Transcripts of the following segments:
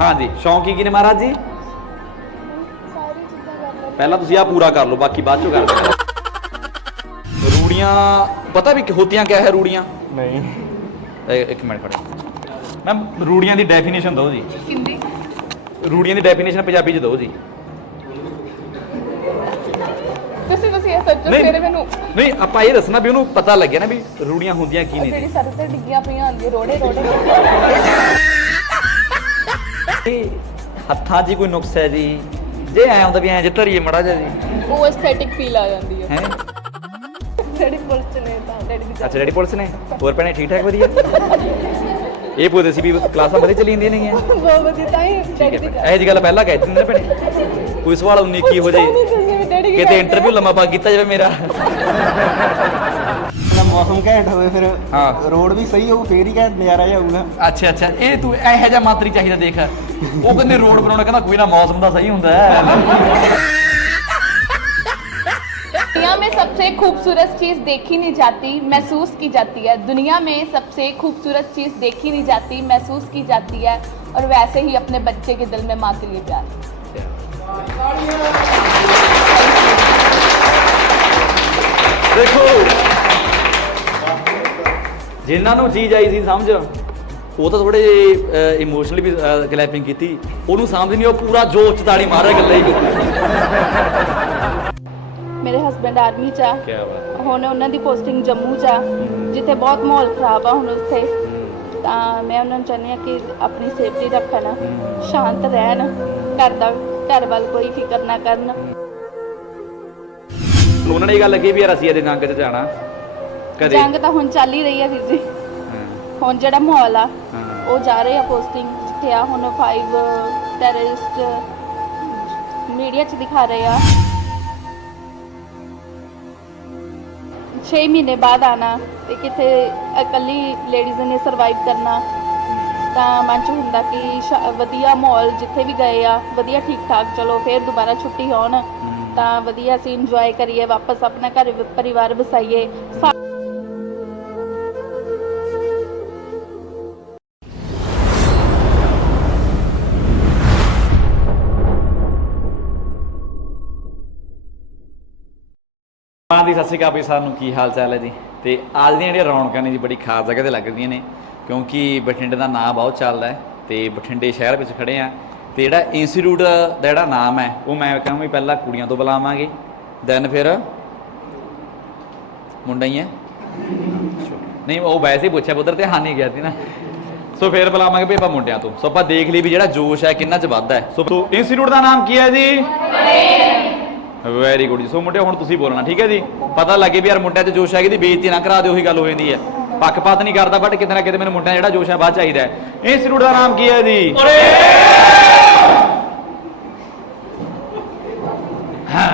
ਹਾਂਜੀ ਸ਼ੌਂਕ ਕੀ ਕੀ ਨੇ ਮਹਾਰਾਜ ਜੀ? ਪਹਿਲਾਂ ਤੁਸੀਂ ਆ ਪੂਰਾ ਕਰ ਲਓ ਬਾਕੀ ਬਾਅਦ ਚੋਂ ਕਰ ਦੇਣਾ ਰੂੜੀਆਂ ਪਤਾ ਵੀ ਕਿ ਹੋਤੀਆਂ ਕਿਆ ਹੈ ਰੂੜੀਆਂ? ਨਹੀਂ। ਇਹ- ਇੱਕ ਮਿੰਟ ਖੜੋ ਮੈਮ ਰੂੜੀਆਂ ਦੀ ਡੈਫੀਨੇਸ਼ਨ ਦਿਓ ਜੀ। ਹਿੰਦੀ ਰੂੜੀਆਂ ਦੀ ਡੈਫੀਨੇਸ਼ਨ ਪੰਜਾਬੀ ਚ ਦਿਓ ਜੀ। ਤੁਸੀਂ ਤੁਸੀਂ ਇਹ ਸੋਚੋ ਨਹੀਂ। ਫਿਰ ਮੈਨੂੰ ਨਹੀਂ ਆਪਾਂ ਇਹ ਦੱਸਣਾ ਵੀ ਉਹਨੂੰ ਪਤਾ ਲੱਗਿਆ ਨਾ ਵੀ ਰੂੜੀਆਂ ਹੁੰਦੀਆਂ ਕੀ ਨੇ। ਜਿਹੜੀ ਸਰ ਤੇ ਡਿੱਗੀਆਂ ਪਈਆਂ ਹੁੰਦੀਆਂ ਰੋੜੇ ਰੋੜੇ ਇਹ ਹੱਥਾਂ 'ਚ ਹੀ ਕੋਈ ਨੁਕਸ ਹੈ ਜੀ। ਜੇ ਐ ਹੁੰਦਾ ਵੀ ਐ ਜੇ ਧਰੀਏ ਮੜਾ ਜਾ ਜੀ। ਉਹ ਐਸਥੈਟਿਕ ਫੀਲ ਆ ਜਾਂਦੀ ਹੈ ਹੈ? ਡੈਡੀ ਪੁਲਿਸ ਨੇ ਤਾਂ ਡੈਡੀ ਦੀ ਅੱਛਾ ਡੈਡੀ ਪੁਲਿਸ ਨੇ? ਹੋਰ ਭੈਣੇ ਠੀਕ ਠਾਕ ਵਧੀਆ? ਇਹ ਪੁੱਛਦੇ ਸੀ ਵੀ ਕਲਾਸਾਂ ਵਧੀਆ ਚੱਲੀ ਜਾਂਦੀਆਂ ਨੇਗੀਆਂ? ਬਹੁਤ ਵਧੀਆ ਤਾਂ ਹੀ ਠੀਕ ਡੈਡੀ ਹੈ ਦੀ। ਇਹੋ ਜੀ ਗੱਲ ਪਹਿਲਾਂ ਕਹਿ ਦਿੱਤੀ ਨਾ ਭੈਣੇ। ਕੋਈ ਸਵਾਲ 19 ਕੀ ਹੋ ਜਾਏ। ਨਹੀਂ ਤੁਸੀਂ ਵੀ ਡੈਡੀ ਕਿਤੇ ਇੰਟਰਵਿਊ ਲੰਮਾ ਪਾ ਕੀਤਾ ਜਾਵੇ ਮੇਰਾ। ਨਾ ਮੌਸਮ ਘੈਂਟ ਹੋਵੇ ਫਿਰ। ਹਾਂ। ਰੋਡ ਵੀ ਸਹੀ ਹੋਊ ਫੇਰ ਹੀ ਘੈਂਟ ਨਜ਼ਾਰਾ ਜਾਊਗਾ ਅੱਛਾ ਅੱਛਾ ਇਹ ਤੂੰ ਇਹੋ ਜਿਹਾ ਮਾਤਰੀ ਚਾਹੀਦਾ ਦੇਖ। ਉਹ ਕਹਿੰਦੇ ਰੋਡ ਬਣਾਉਣਾ ਕਹਿੰਦਾ ਕੋਈ ਨਾ ਮੌਸਮ ਦਾ ਸਹੀ ਹੁੰਦਾ ਹੈ दुनिया में सबसे खूबसूरत चीज देखी नहीं जाती महसूस की जाती है दुनिया में सबसे खूबसूरत चीज देखी नहीं जाती महसूस की जाती है और वैसे ही अपने बच्चे के दिल में माँ के लिए प्यार ਦੇਖੋ ਜਿਨ੍ਹਾਂ ਨੂੰ ਚੀਜ਼ ਆਈ ਸੀ ਸਮਝ ਉਹ ਤਾਂ ਥੋੜੇ ਇਮੋਸ਼ਨਲੀ ਵੀ ਕਲੈਪਿੰਗ ਕੀਤੀ। ਉਹਨੂੰ ਸਮਝ ਨਹੀਂ ਉਹ ਪੂਰਾ ਜੋਸ਼ ਚ ਤਾੜੀ ਮਾਰ ਰਿਹਾ ਗੱਲਾਂ ਹੀ। ਮੇਰੇ ਹਸਬੰਡ ਆਰਮੀ ਚ ਆ। ਕੀ ਬਾਤ ਹੁਣ ਉਹਨਾਂ ਦੀ ਪੋਸਟਿੰਗ ਜੰਮੂ ਚ ਆ ਜਿੱਥੇ ਬਹੁਤ ਮਾਹੌਲ ਖਰਾਬ ਆ ਹੁਣ ਉੱਥੇ। ਤਾਂ ਮੈਂ ਉਹਨਾਂ ਨੂੰ ਚਾਹੁੰਦੀ ਹਾਂ ਕਿ ਆਪਣੀ ਸੇਫਟੀ ਰੱਖਣ ਸ਼ਾਂਤ ਰਹਿਣ ਘਰ ਦਾ ਘਰ ਵੱਲ ਕੋਈ ਫਿਕਰ ਨਾ ਕਰਨ। ਉਹਨਾਂ ਨੇ ਇਹ ਗੱਲ ਲੱਗੀ ਵੀ ਯਾਰ ਅਸੀਂ ਇਹਦੇ ਜੰਗ 'ਚ ਜਾਣਾ। ਕਦੇ ਜੰਗ ਤਾਂ ਹੁਣ ਚੱਲ ਹੀ ਰਹੀ ਆ ਵੀਰ ਜੀ। ਹੁਣ ਜਿਹੜਾ ਮਾਹੌਲ ਆ ਹਾਂ। ਉਹ ਜਾ ਰਹੇ ਆ ਪੋਸਟਿੰਗ ਜਿੱਥੇ ਆ ਹੁਣ 5 ਟੈਰਰਿਸਟ ਮੀਡੀਆ 'ਚ ਦਿਖਾ ਰਹੇ ਆ। 6 ਮਹੀਨੇ ਬਾਅਦ ਆਣਾ ਤੇ ਕਿਤੇ ਇਕੱਲੀ ਲੇਡੀਜ਼ ਨੇ ਸਰਵਾਈਵ ਕਰਨਾ ਤਾਂ ਮਨ ਚ ਹੁੰਦਾ ਕਿ ਸ਼ਾ- ਵਧੀਆ ਮਾਹੌਲ ਜਿੱਥੇ ਵੀ ਗਏ ਆ ਵਧੀਆ ਠੀਕ ਠਾਕ ਚਲੋ ਫੇਰ ਦੁਬਾਰਾ ਛੁੱਟੀ ਹੋਣ ਤਾਂ ਵਧੀਆ ਅਸੀਂ ਇੰਜੋਏ ਕਰੀਏ ਵਾਪਸ ਆਪਣਾ ਘਰ ਪਰਿਵਾਰ ਵਸਾਈਏ। ਸਾ- ਹਾਂ ਦੀ ਸਤਿ ਸ਼੍ਰੀ ਅਕਾਲ ਵੀ ਸਾਨੂੰ ਕੀ ਹਾਲ ਚਾਲ ਹੈ ਜੀ? ਤੇ ਅੱਜ ਦੀਆਂ ਜਿਹੜੀਆਂ ਰੌਣਕਾਂ ਨੇ ਜੀ ਬੜੀ ਖਾਸ ਜਗ੍ਹਾ ਤੇ ਲੱਗਦੀਆਂ ਨੇ, ਕਿਉਂਕਿ ਬਠਿੰਡੇ ਦਾ ਨਾਂ ਬਹੁਤ ਚੱਲਦਾ ਹੈ ਤੇ ਬਠਿੰਡੇ ਸ਼ਹਿਰ ਵਿੱਚ ਖੜੇ ਆ ਤੇ ਜਿਹੜਾ ਇੰਸਟੀਚਿਊਟ ਦਾ ਜਿਹੜਾ ਨਾਮ ਹੈ, ਉਹ ਮੈਂ ਕਹਾਂ ਵੀ ਪਹਿਲਾਂ ਕੁੜੀਆਂ ਤੋਂ ਬੁਲਾਵਾਂਗੇ, ਦੈਨ ਫਿਰ ਮੁੰਡਾ ਹੀ ਹੈ। ਨਹੀਂ, ਉਹ ਵੈਸੇ ਹੀ ਪੁੱਛਿਆ ਉਧਰ ਤੇ ਹਾਂ ਨਹੀਂ ਗਿਆ ਸੀ ਨਾ। ਸੋ ਫਿਰ ਬੁਲਾਵਾਂਗੇ ਵੀ ਆਪਾਂ ਮੁੰਡਿਆਂ ਤੋਂ। ਸੋ ਆਪਾਂ ਦੇਖ ਲਈ ਵੀ ਜਿਹੜਾ ਜੋਸ਼ ਹੈ, ਕਿੰਨਾ ਚ ਵੱਧਦਾ ਹੈ। ਸੋ ਇੰਸਟੀਚਿਊਟ ਦਾ ਨਾਮ ਕੀ ਹੈ ਜੀ? ਵੈਰੀ ਗੁੱਡ ਜੀ। ਸੋ ਮੁੰਡਿਓ ਹੁਣ ਤੁਸੀਂ ਬੋਲਣਾ ਠੀਕ ਹੈ ਜੀ? ਪਤਾ ਲੱਗੇ ਵੀ ਯਾਰ ਮੁੰਡਿਆਂ 'ਚ ਜੋਸ਼ ਹੈ ਕਿ ਦੀ ਬੇਇੱਜ਼ਤੀ ਨਾ ਕਰਾ ਦਿਓ ਉਹੀ ਗੱਲ ਹੋ ਜਾਂਦੀ ਹੈ। ਪੱਖਪਾਤ ਨਹੀਂ ਕਰਦਾ ਬਟ ਕਿਤੇ ਨਾ ਕਿਤੇ ਮੈਨੂੰ ਮੁੰਡਿਆਂ ਜਿਹੜਾ ਜੋਸ਼ ਹੈ ਬਾਅਦ ਚਾਹੀਦਾ ਹੈ। ਇੰਸਟੀਚਿਊਟ ਦਾ ਨਾਮ ਕੀ ਹੈ ਜੀ? ਹਾਂ।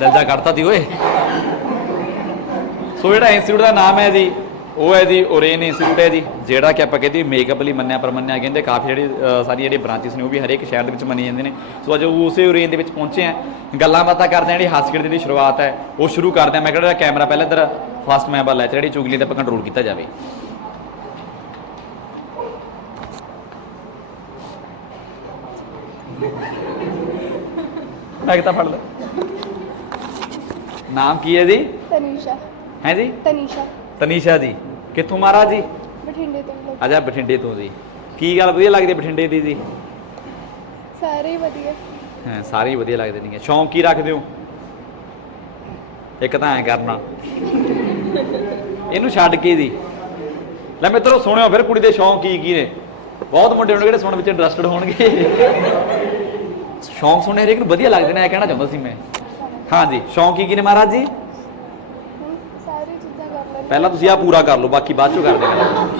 ਦਿਲ ਜਾ ਕੱਢਤਾ ਤੀ ਓਏ। ਸੋ ਜਿਹੜਾ ਇੰਸਟੀਚਿਊਟ ਦਾ ਨਾਮ ਹੈ ਜੀ ਉਹ ਹੈ ਜੀ ਓਰੇਨ ਇੰਸਟੀਚਿਊਟ ਹੈ ਜੀ ਜਿਹੜਾ ਕਿ ਆਪਾਂ ਕਹਿੰਦੇ ਮੇਕਅਪ ਲਈ ਮੰਨਿਆ ਪਰਮੰਨਿਆ ਕਹਿੰਦੇ ਕਾਫੀ ਜਿਹੜੀ ਅ, ਸਾਰੀਆਂ ਜਿਹੜੀਆਂ ਬ੍ਰਾਂਚਸ ਨੇ ਉਹ ਵੀ ਹਰੇਕ ਸ਼ਹਿਰ ਦੇ ਵਿੱਚ ਮੰਨੇ ਜਾਂਦੇ ਨੇ। ਸੋ ਅੱਜ ਉਸੇ ਓਰੇਨ ਦੇ ਵਿੱਚ ਪਹੁੰਚੇ ਆ। ਗੱਲਾਂ ਬਾਤਾਂ ਕਰਦੇ ਆ ਜਿਹੜੀ ਹਾਸਕਟ ਦੀ ਜਿਹੜੀ ਸ਼ੁਰੂਆਤ ਹੈ ਉਹ ਸ਼ੁਰੂ ਕਰਦੇ ਆ। ਮੈਂ ਕਿਹੜਾ ਕੈਮਰਾ ਪਹਿਲਾਂ ਇੱਧਰ ਫਸਟ ਮੈਂ ਬੱਲ ਜਿਹੜੀ ਚੁਗਲੀ ਤੇ ਆਪਾਂ ਕੰਟਰੋਲ ਕੀਤਾ ਜਾਵੇ। ਇੱਕ ਤਾਂ ਫੜ ਲੈ? ਨਾਮ ਕੀ ਹੈ ਜੀ? ਤਨੀਸ਼ਾ। ਹੈ ਜੀ? ਤਨੀਸ਼ਾ। ਤਨੀਸ਼ਾ ਜੀ। ਕਿੱਥੋਂ ਮਹਾਰਾਜ ਜੀ? ਬਠਿੰਡੇ ਤੋਂ ਲੋਕ ਬਠਿੰਡੇ ਤੋਂ ਜੀ। ਕੀ ਗੱਲ ਵਧੀਆ ਲੱਗਦੀ ਬਠਿੰਡੇ ਦੀ ਜੀ? ਸਾਰੇ ਹੀ ਵਧੀਆ। ਹਾਂ ਸਾਰੇ ਹੀ ਵਧੀਆ ਲੱਗਦੇ ਨੇ ਸ਼ੌਂਕ ਕੀ ਰੱਖਦੇ ਹੋ? ਇੱਕ ਤਾਂ ਐ ਕਰਨਾ। ਇਹਨੂੰ ਛੱਡ ਕੇ ਜੀ। ਲੈ ਮਿੱਤਰੋ ਸੁਣਿਓ ਫਿਰ ਕੁੜੀ ਦੇ ਸ਼ੌਂਕ ਕੀ ਕੀ ਨੇ। ਬਹੁਤ ਮੁੰਡੇ ਹੋਣਗੇ ਜਿਹੜੇ ਸੁਣਨ ਵਿੱਚ ਇੰਟਰਸਟਡ ਹੋਣਗੇ। ਸ਼ੌਂਕ ਸੁਣੇ ਹਰੇਕ ਨੂੰ ਵਧੀਆ ਲੱਗਦੇ ਨੇ ਇਹ ਕਹਿਣਾ ਚਾਹੁੰਦਾ ਸੀ ਮੈਂ। ਹਾਂ ਜੀ ਸ਼ੌਂਕ ਕੀ ਕੀ ਨੇ ਮਹਾਰਾਜ ਜੀ ਹੁਣ ਸਾਰੀ ਚੀਜ਼ਾਂ ਕਰ ਲੈਂਦੇ ਪਹਿਲਾਂ ਤੁਸੀਂ ਆ ਪੂਰਾ ਕਰ ਲਓ ਬਾਕੀ ਬਾਅਦ ਚੋਂ ਕਰ ਦੇਣਾ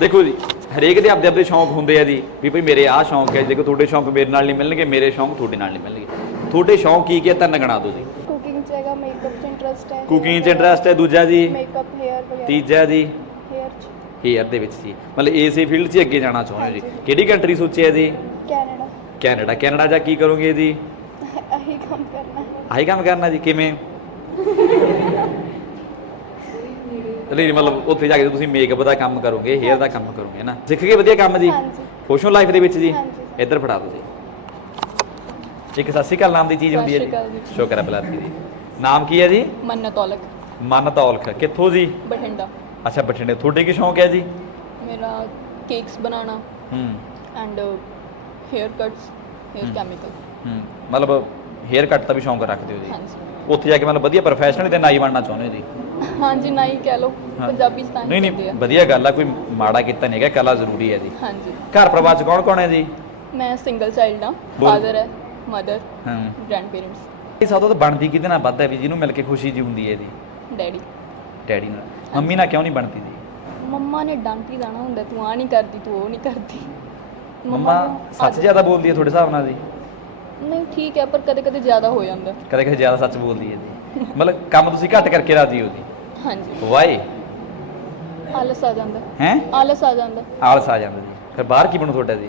ਦੇਖੋ ਜੀ ਹਰੇਕ ਦੇ ਆਪਦੇ ਆਪਦੇ ਸ਼ੌਂਕ ਹੁੰਦੇ ਆ ਜੀ ਵੀ ਭਈ ਮੇਰੇ ਆਹ ਸ਼ੌਂਕ ਹੈ ਜੇਕਰ ਤੁਹਾਡੇ ਸ਼ੌਂਕ ਮੇਰੇ ਨਾਲ ਨਹੀਂ ਮਿਲਣਗੇ ਮੇਰੇ ਸ਼ੌਂਕ ਤੁਹਾਡੇ ਨਾਲ ਨਹੀਂ ਮਿਲਣਗੇ। ਤੁਹਾਡੇ ਸ਼ੌਂਕ ਕੀ ਕੀ ਹੈ ਤਿੰਨ ਗਣਾ ਦਿਓ ਜੀ। ਕੁਕਿੰਗ ਚ ਹੈਗਾ ਮੇਕਅਪ ਚ ਇੰਟਰਸਟ ਹੈ। ਕੁਕਿੰਗ 'ਚ ਇੰਟਰਸਟ ਹੈ ਦੂਜਾ ਜੀ। ਮੇਕਅਪ ਹੇਅਰ ਵਗੈਰਾ। ਤੀਜਾ ਜੀ। ਹੇਅਰ ਚ। ਹੇਅਰ ਦੇ ਵਿੱਚ ਜੀ। ਮਤਲਬ ਇਸੇ ਫੀਲਡ 'ਚ ਹੀ ਅੱਗੇ ਜਾਣਾ ਚਾਹੁੰਦੇ ਹੋ ਜੀ। ਕਿਹੜੀ ਕੰਟਰੀ ਸੋਚਿਆ ਜੀ? ਕੈਨੇਡਾ ਕੈਨੇਡਾ ਕੈਨੇਡਾ ਜਾ ਕੀ ਕਰੋਗੇ ਜੀ? ਆਹੀ ਕੰਮ ਕਰਨਾ। ਹੈ ਆਹੀ ਕੰਮ ਕਰਨਾ ਜੀ ਕਿਵੇਂ? ਨਹੀਂ ਮਤਲਬ ਉੱਥੇ ਜਾ ਕੇ ਤੁਸੀਂ ਮੇਕਅਪ ਦਾ ਕੰਮ ਕਰੋਗੇ ਹੇਅਰ ਦਾ ਕੰਮ ਕਰੋਗੇ ਨਾ? ਸਿੱਖ ਗਏ ਵਧੀਆ ਕੰਮ ਜੀ? ਹਾਂਜੀ। ਖੁਸ਼ ਹੋ ਲਾਈਫ ਦੇ ਵਿੱਚ ਜੀ? ਹਾਂਜੀ। ਇੱਧਰ ਫੜਾ ਦਿਓ ਜੀ। ਇੱਕ ਸਤਿ ਸ਼੍ਰੀ ਅਕਾਲ ਨਾਮ ਦੀ ਚੀਜ਼ ਹੁੰਦੀ ਹੈ ਸਤਿ ਸ਼੍ਰੀ ਅਕਾਲ ਜੀ। ਸ਼ੁਕਰ ਹੈ ਬਲਾਤੀ ਜੀ। ਨਾਮ ਕੀ ਹੈ ਜੀ? ਮੰਨਤ ਔਲਖ। ਮਨ ਤੌਲਖ ਕਿੱਥੋਂ ਜੀ? ਬਠਿੰਡਾ। ਅੱਛਾ ਬਠਿੰਡੇ। ਤੁਹਾਡੇ ਕੀ ਸ਼ੌਂਕ ਹੈ ਜੀ? ਮੇਰਾ ਕੇਕਸ ਬਣਾਉਣਾ ਹੂੰ। And hair cuts hair. Chemical. ਹੂੰ। ਮਤਲਬ ਹੇਅਰ ਕੱਟ ਦਾ ਵੀ ਸ਼ੌਂਕ ਰੱਖਦੇ ਹੋ ਜੀ? ਹਾਂਜੀ। ਉੱਥੇ ਜਾ ਕੇ ਮਤਲਬ ਵਧੀਆ ਪ੍ਰੋਫੈਸ਼ਨਲ ਤੇ ਨਾਈ ਬਣਨਾ ਚਾਹੁੰਦੇ ਹੋ ਜੀ? ਹਾਂਜੀ ਨਹੀਂ ਕਹਿ ਲਓ ਹਾਂ। ਪੰਜਾਬੀ ਚ ਤਾਂ ਨਹੀਂ ਨਹੀਂ ਆ। ਵਧੀਆ ਗੱਲ ਆ ਕੋਈ ਮਾੜਾ ਕੀਤਾ ਨਹੀਂ ਹੈਗਾ ਕਲਾ ਜ਼ਰੂਰੀ ਹੈ ਜੀ। ਹਾਂਜੀ। ਘਰ ਪਰਿਵਾਰ ਚ ਕੌਣ ਕੌਣ ਹੈ ਜੀ? ਮੈਂ ਸਿੰਗਲ ਚਾਈਲਡ ਹਾਂ ਬੋਲ। ਫਾਦਰ ਹੈ ਮਦਰ ਹਾਂ। ਗ੍ਰੈਂਡ ਪੇਰੈਂਟਸ ਇਹ ਸਭ ਤੋਂ ਤਾਂ ਬਣਦੀ ਕਿਹਦੇ ਨਾਲ ਵੱਧ ਹੈ ਵੀ ਜਿਹਨੂੰ ਮਿਲ ਕੇ ਖੁਸ਼ੀ ਜੀ ਹੁੰਦੀ ਹੈ ਜੀ? ਡੈਡੀ। ਡੈਡੀ ਨਾਲ। ਮੰਮੀ ਨਾਲ ਕਿਉਂ ਨਹੀਂ ਬਣਦੀ ਜੀ? ਮੰਮਾ ਨੇ ਡਾਂਟੀ ਜਾਣਾ ਹੁੰਦਾ ਤੂੰ ਆ ਨਹੀਂ ਕਰਦੀ ਤੂੰ ਉਹ ਨਹੀਂ ਕਰਦੀ। ਮੰਮਾ ਨੂੰ ਸੱਚ ਆਦਤ- ਜ਼ਿਆਦਾ ਬੋਲਦੀ ਹੈ ਤੁਹਾਡੇ ਹਿਸਾਬ ਨਾਲ ਜੀ? ਨਹੀਂ ਠੀਕ ਹੈ ਪਰ ਕਦੇ ਕਦੇ ਜ਼ਿਆਦਾ ਹੋ ਜਾਂਦਾ। ਕਦੇ ਕਦੇ ਜ਼ਿਆਦਾ ਸੱਚ ਬੋਲਦੀ ਹੈ ਜੀ। ਮਤਲਬ ਕੰਮ ਤੁਸੀਂ ਘੱਟ ਕਰਕੇ ਰਾਜੀ ਹੋ ਜੀ? ਹਾਂਜੀ। ਵਾਈ ਆਲਸ ਆ ਜਾਂਦਾ। ਹੈ? ਆਲਸ ਆ ਜਾਂਦਾ। ਆਲਸ ਆ ਜਾਂਦਾ ਜੀ। ਫਿਰ ਬਾਹਰ ਕੀ ਬਣੂ ਤੁਹਾਡਾ ਜੀ?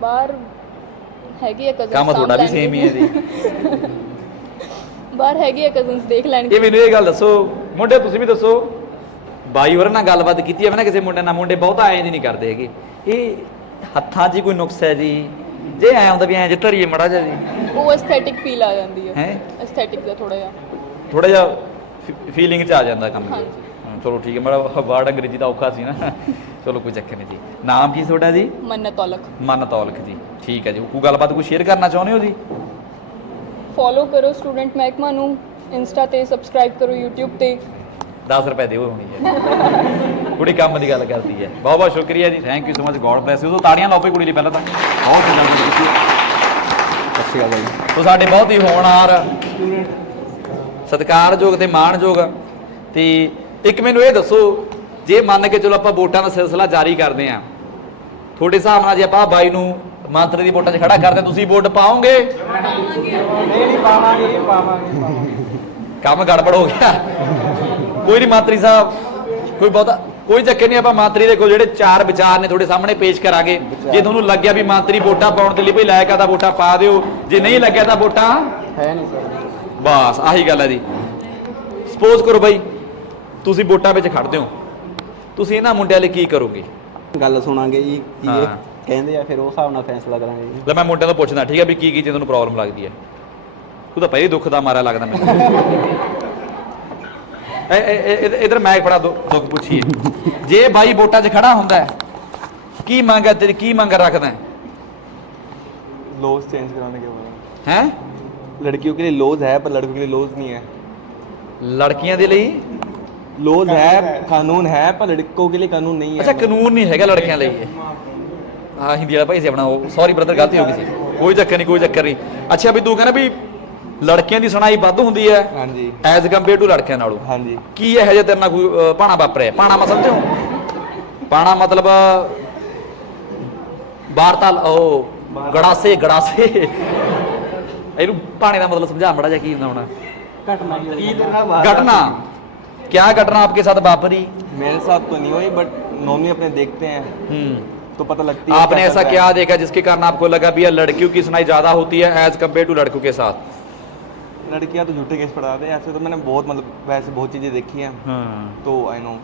ਬਾਹਰ ਹੈਗੀ ਆ ਕਜ਼ਨ ਕੰਮ ਤੁਹਾਡਾ ਵੀ ਸੇਮ ਹੀ ਹੈ ਜੀ। ਬਾਹਰ ਹੈਗੀ ਆ ਕਜ਼ਨਸ ਦੇਖ ਲੈਣਗੇ। ਇਹ ਮੈਨੂੰ ਇਹ ਗੱਲ ਦੱਸੋ। ਮੁੰਡੇ ਤੁਸੀਂ ਵੀ ਦੱਸੋ। ਬਾਈ ਹੋਰ ਨਾਲ ਗੱਲਬਾਤ ਕੀਤੀ ਹੈ ਨਾ ਕਿਸੇ ਮੁੰਡੇ ਨਾਲ ਮੁੰਡੇ ਬਹੁਤਾ ਐਂ ਜੀ ਨਹੀਂ ਕਰਦੇ ਹੈਗੇ। ਇਹ ਹੱਥਾਂ 'ਚ ਹੀ ਕੋਈ ਨੁਕਸ ਹੈ ਜੀ? ਜੇ ਐਂ ਆਉਂਦਾ ਵੀ ਐਂ ਜੇ ਧਰੀਏ ਮੜਾ ਜਾ ਜੀ। ਉਹ ਐਸਥੈਟਿਕ ਫੀਲ ਆ ਜਾਂਦੀ ਹੈ ਹੈ? ਐਸਥੈਟਿਕ ਦਾ ਥੋੜਾ ਜਿਹਾ। ਥੋੜਾ ਜਿਹਾ ਫੀਲਿੰਗ 'ਚ ਆ ਜਾਂਦਾ ਕੰਮ ਜੀ। ਹਾਂ, ਚਲੋ ਠੀਕ ਹੈ ਮੇਰਾ ਵਰਡ ਅੰਗਰੇਜ਼ੀ ਦਾ ਔਖਾ ਸੀ ਨਾ। ਚਲੋ ਕੋਈ ਚੱਕਰ ਨਹੀਂ ਜੀ। ਨਾਮ ਕੀ ਤੁਹਾਡਾ ਜੀ? ਮੰਨਤ ਔਲਖ। ਮਨ ਤੌਲਖ ਜੀ। ਠੀਕ ਹੈ ਜੀ। ਕੋਈ ਗੱਲਬਾਤ ਕੋਈ ਸ਼ੇਅਰ ਕਰਨਾ ਚਾਹੁੰਦੇ ਹੋ ਜੀ? ਫੋਲੋ ਕਰੋ ਸਟੂਡੈਂਟ ਮਹਿਕਮਾ ਨੂੰ। ਇੰਸਟਾ ਤੇ ਸਬਸਕ੍ਰਾਈਬ ਕਰੋ YouTube ਤੇ। 10 ਰੁਪਏ ਦਿਓ ਹੋਣੀ ਹੈ। ਕੁੜੀ ਕੰਮ ਦੀ ਗੱਲ ਕਰਦੀ ਹੈ। ਬਹੁਤ ਬਹੁਤ ਸ਼ੁਕਰੀਆ ਜੀ। Thank you so much god bless you ਤਾੜੀਆਂ ਲਾਓ ਪਈ ਕੁੜੀ ਲਈ ਪਹਿਲਾਂ ਤਾਂ। ਬਹੁਤ ਚੰਗਾ ਕੀਤੀ। ਸਤਿ ਸ਼੍ਰੀ ਅਕਾਲ ਜੀ ਤੋ ਸਾਡੇ ਬਹੁਤ ਹੀ ਹੋਣਹਾਰ। ਸਤਿਕਾਰਯੋਗ ਤੇ ਮਾਣਯੋਗ ਤੇ ਇੱਕ ਮੈਨੂੰ ਇਹ ਦੱਸੋ, ਜੇ ਮੰਨ ਕੇ ਚਲੋ ਆਪਾਂ ਵੋਟਾਂ ਦਾ ਸਿਲਸਿਲਾ ਜਾਰੀ ਕਰਦੇ ਆਂ, ਤੁਹਾਡੇ ਹਿਸਾਬ ਨਾਲ ਜੇ ਆਪਾਂ ਬਾਈ ਨੂੰ ਮੰਤਰੀ ਦੀ ਵੋਟਾਂ 'ਚ ਖੜਾ ਕਰਦੇ ਤੁਸੀਂ ਵੋਟ ਪਾਓਗੇ? ਨਹੀਂ ਪਾਵਾਂਗੇ ਪਾਵਾਂਗੇ ਕੰਮ ਗੜਬੜ ਹੋ ਗਿਆ। ਕੋਈ ਨਹੀਂ ਮੰਤਰੀ ਸਾਹਿਬ, ਕੋਈ ਬਹੁਤਾ, ਕੋਈ ਚੱਕਰ ਨਹੀਂ, ਆਪਾਂ ਮੰਤਰੀ ਦੇ ਕੋਲ ਜਿਹੜੇ ਚਾਰ ਵਿਚਾਰ ਨੇ ਤੁਹਾਡੇ ਸਾਹਮਣੇ ਪੇਸ਼ ਕਰਾਂਗੇ। ਜੇ ਤੁਹਾਨੂੰ ਲੱਗਿਆ ਵੀ ਮੰਤਰੀ ਵੋਟਾਂ ਪਾਉਣ ਦੇ ਲਈ ਭਈ ਲਾਇਕ ਆ ਤਾਂ ਵੋਟਾਂ ਪਾ ਦਿਓ, ਜੇ ਨਹੀਂ ਲੱਗਿਆ ਤਾਂ ਵੋਟਾਂ? ਹੈ ਨਹੀਂ ਸਰ। ਬਸ ਆਹੀ ਗੱਲ ਹੈ ਜੀ। ਸਪੋਜ਼ ਕਰੋ ਬਾਈ ਤੁਸੀਂ ਵੋਟਾਂ ਵਿੱਚ ਖੜਦੇ ਹੋ। ਤੁਸੀਂ ਇਹਨਾਂ ਮੁੰਡਿਆਂ ਲਈ ਕੀ ਕਰੋਗੇ? ਗੱਲ ਸੁਣਾਂਗੇ ਜੀ ਕੀ ਕਹਿੰਦੇ ਆ ਫਿਰ ਉਹ ਹਿਸਾਬ ਨਾਲ ਫੈਸਲਾ ਕਰਾਂਗੇ ਜੀ। ਲੈ ਮੈਂ ਮੁੰਡਿਆਂ ਤੋਂ ਪੁੱਛਦਾ ਠੀਕ ਹੈ ਵੀ ਕੀ ਕੀ ਚੀਜ਼ ਤੁਹਾਨੂੰ ਪ੍ਰੋਬਲਮ ਲੱਗਦੀ ਹੈ? ਤੂੰ ਤਾਂ ਪਹਿਲੇ ਦੁੱਖ ਦਾ ਮਾਰਾ ਲੱਗਦਾ ਮੈਨੂੰ। ਐ ਐ- ਇਧਰ ਮੈਂ ਬੜਾ ਦੁ- ਦੁੱਖ ਪੁੱਛੀਏ। ਜੇ ਬਾਈ ਵੋਟਾਂ 'ਚ ਖੜਾ ਹੁੰਦਾ ਹੈ, ਕੀ ਮੰਗ ਹੈ ਕੀ ਮੰਗ ਰੱਖਦਾ ਹੈ? ਲੋਸ ਚੇਂਜ ਕਰਾਉਣ ਦੇ ਬਾਰੇ ਹੈ लड़कियों के लिए लॉज है पर लड़कों के लिए लॉज नहीं है ਲੜਕੀਆਂ ਦੇ ਲਈ लॉज है कानून है पर लड़कों के लिए कानून नहीं है ਅੱਛਾ ਕਾਨੂੰਨ ਨਹੀਂ ਹੈਗਾ ਲੜਕਿਆਂ ਲਈ ਇਹ ਹਾਂ ਹਿੰਦੀ ਵਾਲਾ ਭਾਈ ਸੀ ਆਪਣਾ ਉਹ ਸੌਰੀ ਬ੍ਰਦਰ ਗਲਤੀ ਹੋ ਗਈ ਸੀ ਕੋਈ ਚੱਕਰ ਨਹੀਂ ਕੋਈ ਚੱਕਰ ਨਹੀਂ ਅੱਛਾ ਵੀ ਤੂੰ ਕਹਿੰਦਾ ਵੀ ਲੜਕਿਆਂ ਦੀ ਸੁਣਾਈ ਵੱਧ ਹੁੰਦੀ ਹੈ हाँ जी ਐਜ਼ ਕੰਪੇਅਰ ਟੂ ਲੜਕਿਆਂ ਨਾਲੋਂ हाँ जी ਕੀ ਇਹ ਜਿਹਾ ਤੇਰੇ ਨਾਲ ਕੋਈ ਅਹ, ਪਾਣਾ ਵਾਪਰਿਆ ਪਾਣਾ ਮਾ ਸਮਝੋ ਪਾਣਾ ਮਤਲਬ ਵਾਰਤਾ ਉਹ ਗੜਾਸੇ ਗੜਾਸੇ ਇਹਨੂੰ ਪਾਣੇ ਦਾ ਮਤਲਬ ਸਮਝਾ ਮੜਾ ਜਾ ਕੀ ਹੁੰਦਾ ਹੋਣਾ ਘਟਨਾ ਕੀ ਤੇਰੇ ਨਾਲ ਬਾਤ घटना क्या घटना आपके साथ वापरी मेरे साथ तो नहीं हुई बट नॉर्मली अपने देखते हैं हम्म तो पता लगती है आपने क्या ऐसा चल क्या रहा है। देखा जिसके कारण आपको लगा भी यार लड़कियों की सुनाई ज्यादा होती है एज कम्पेयर टू लड़कों के साथ लड़कियां तो झूठे केस पढ़ाते हैं ऐसे तो मैंने बहुत मतलब वैसे बहुत चीज़ें देखी हैं तो आई नो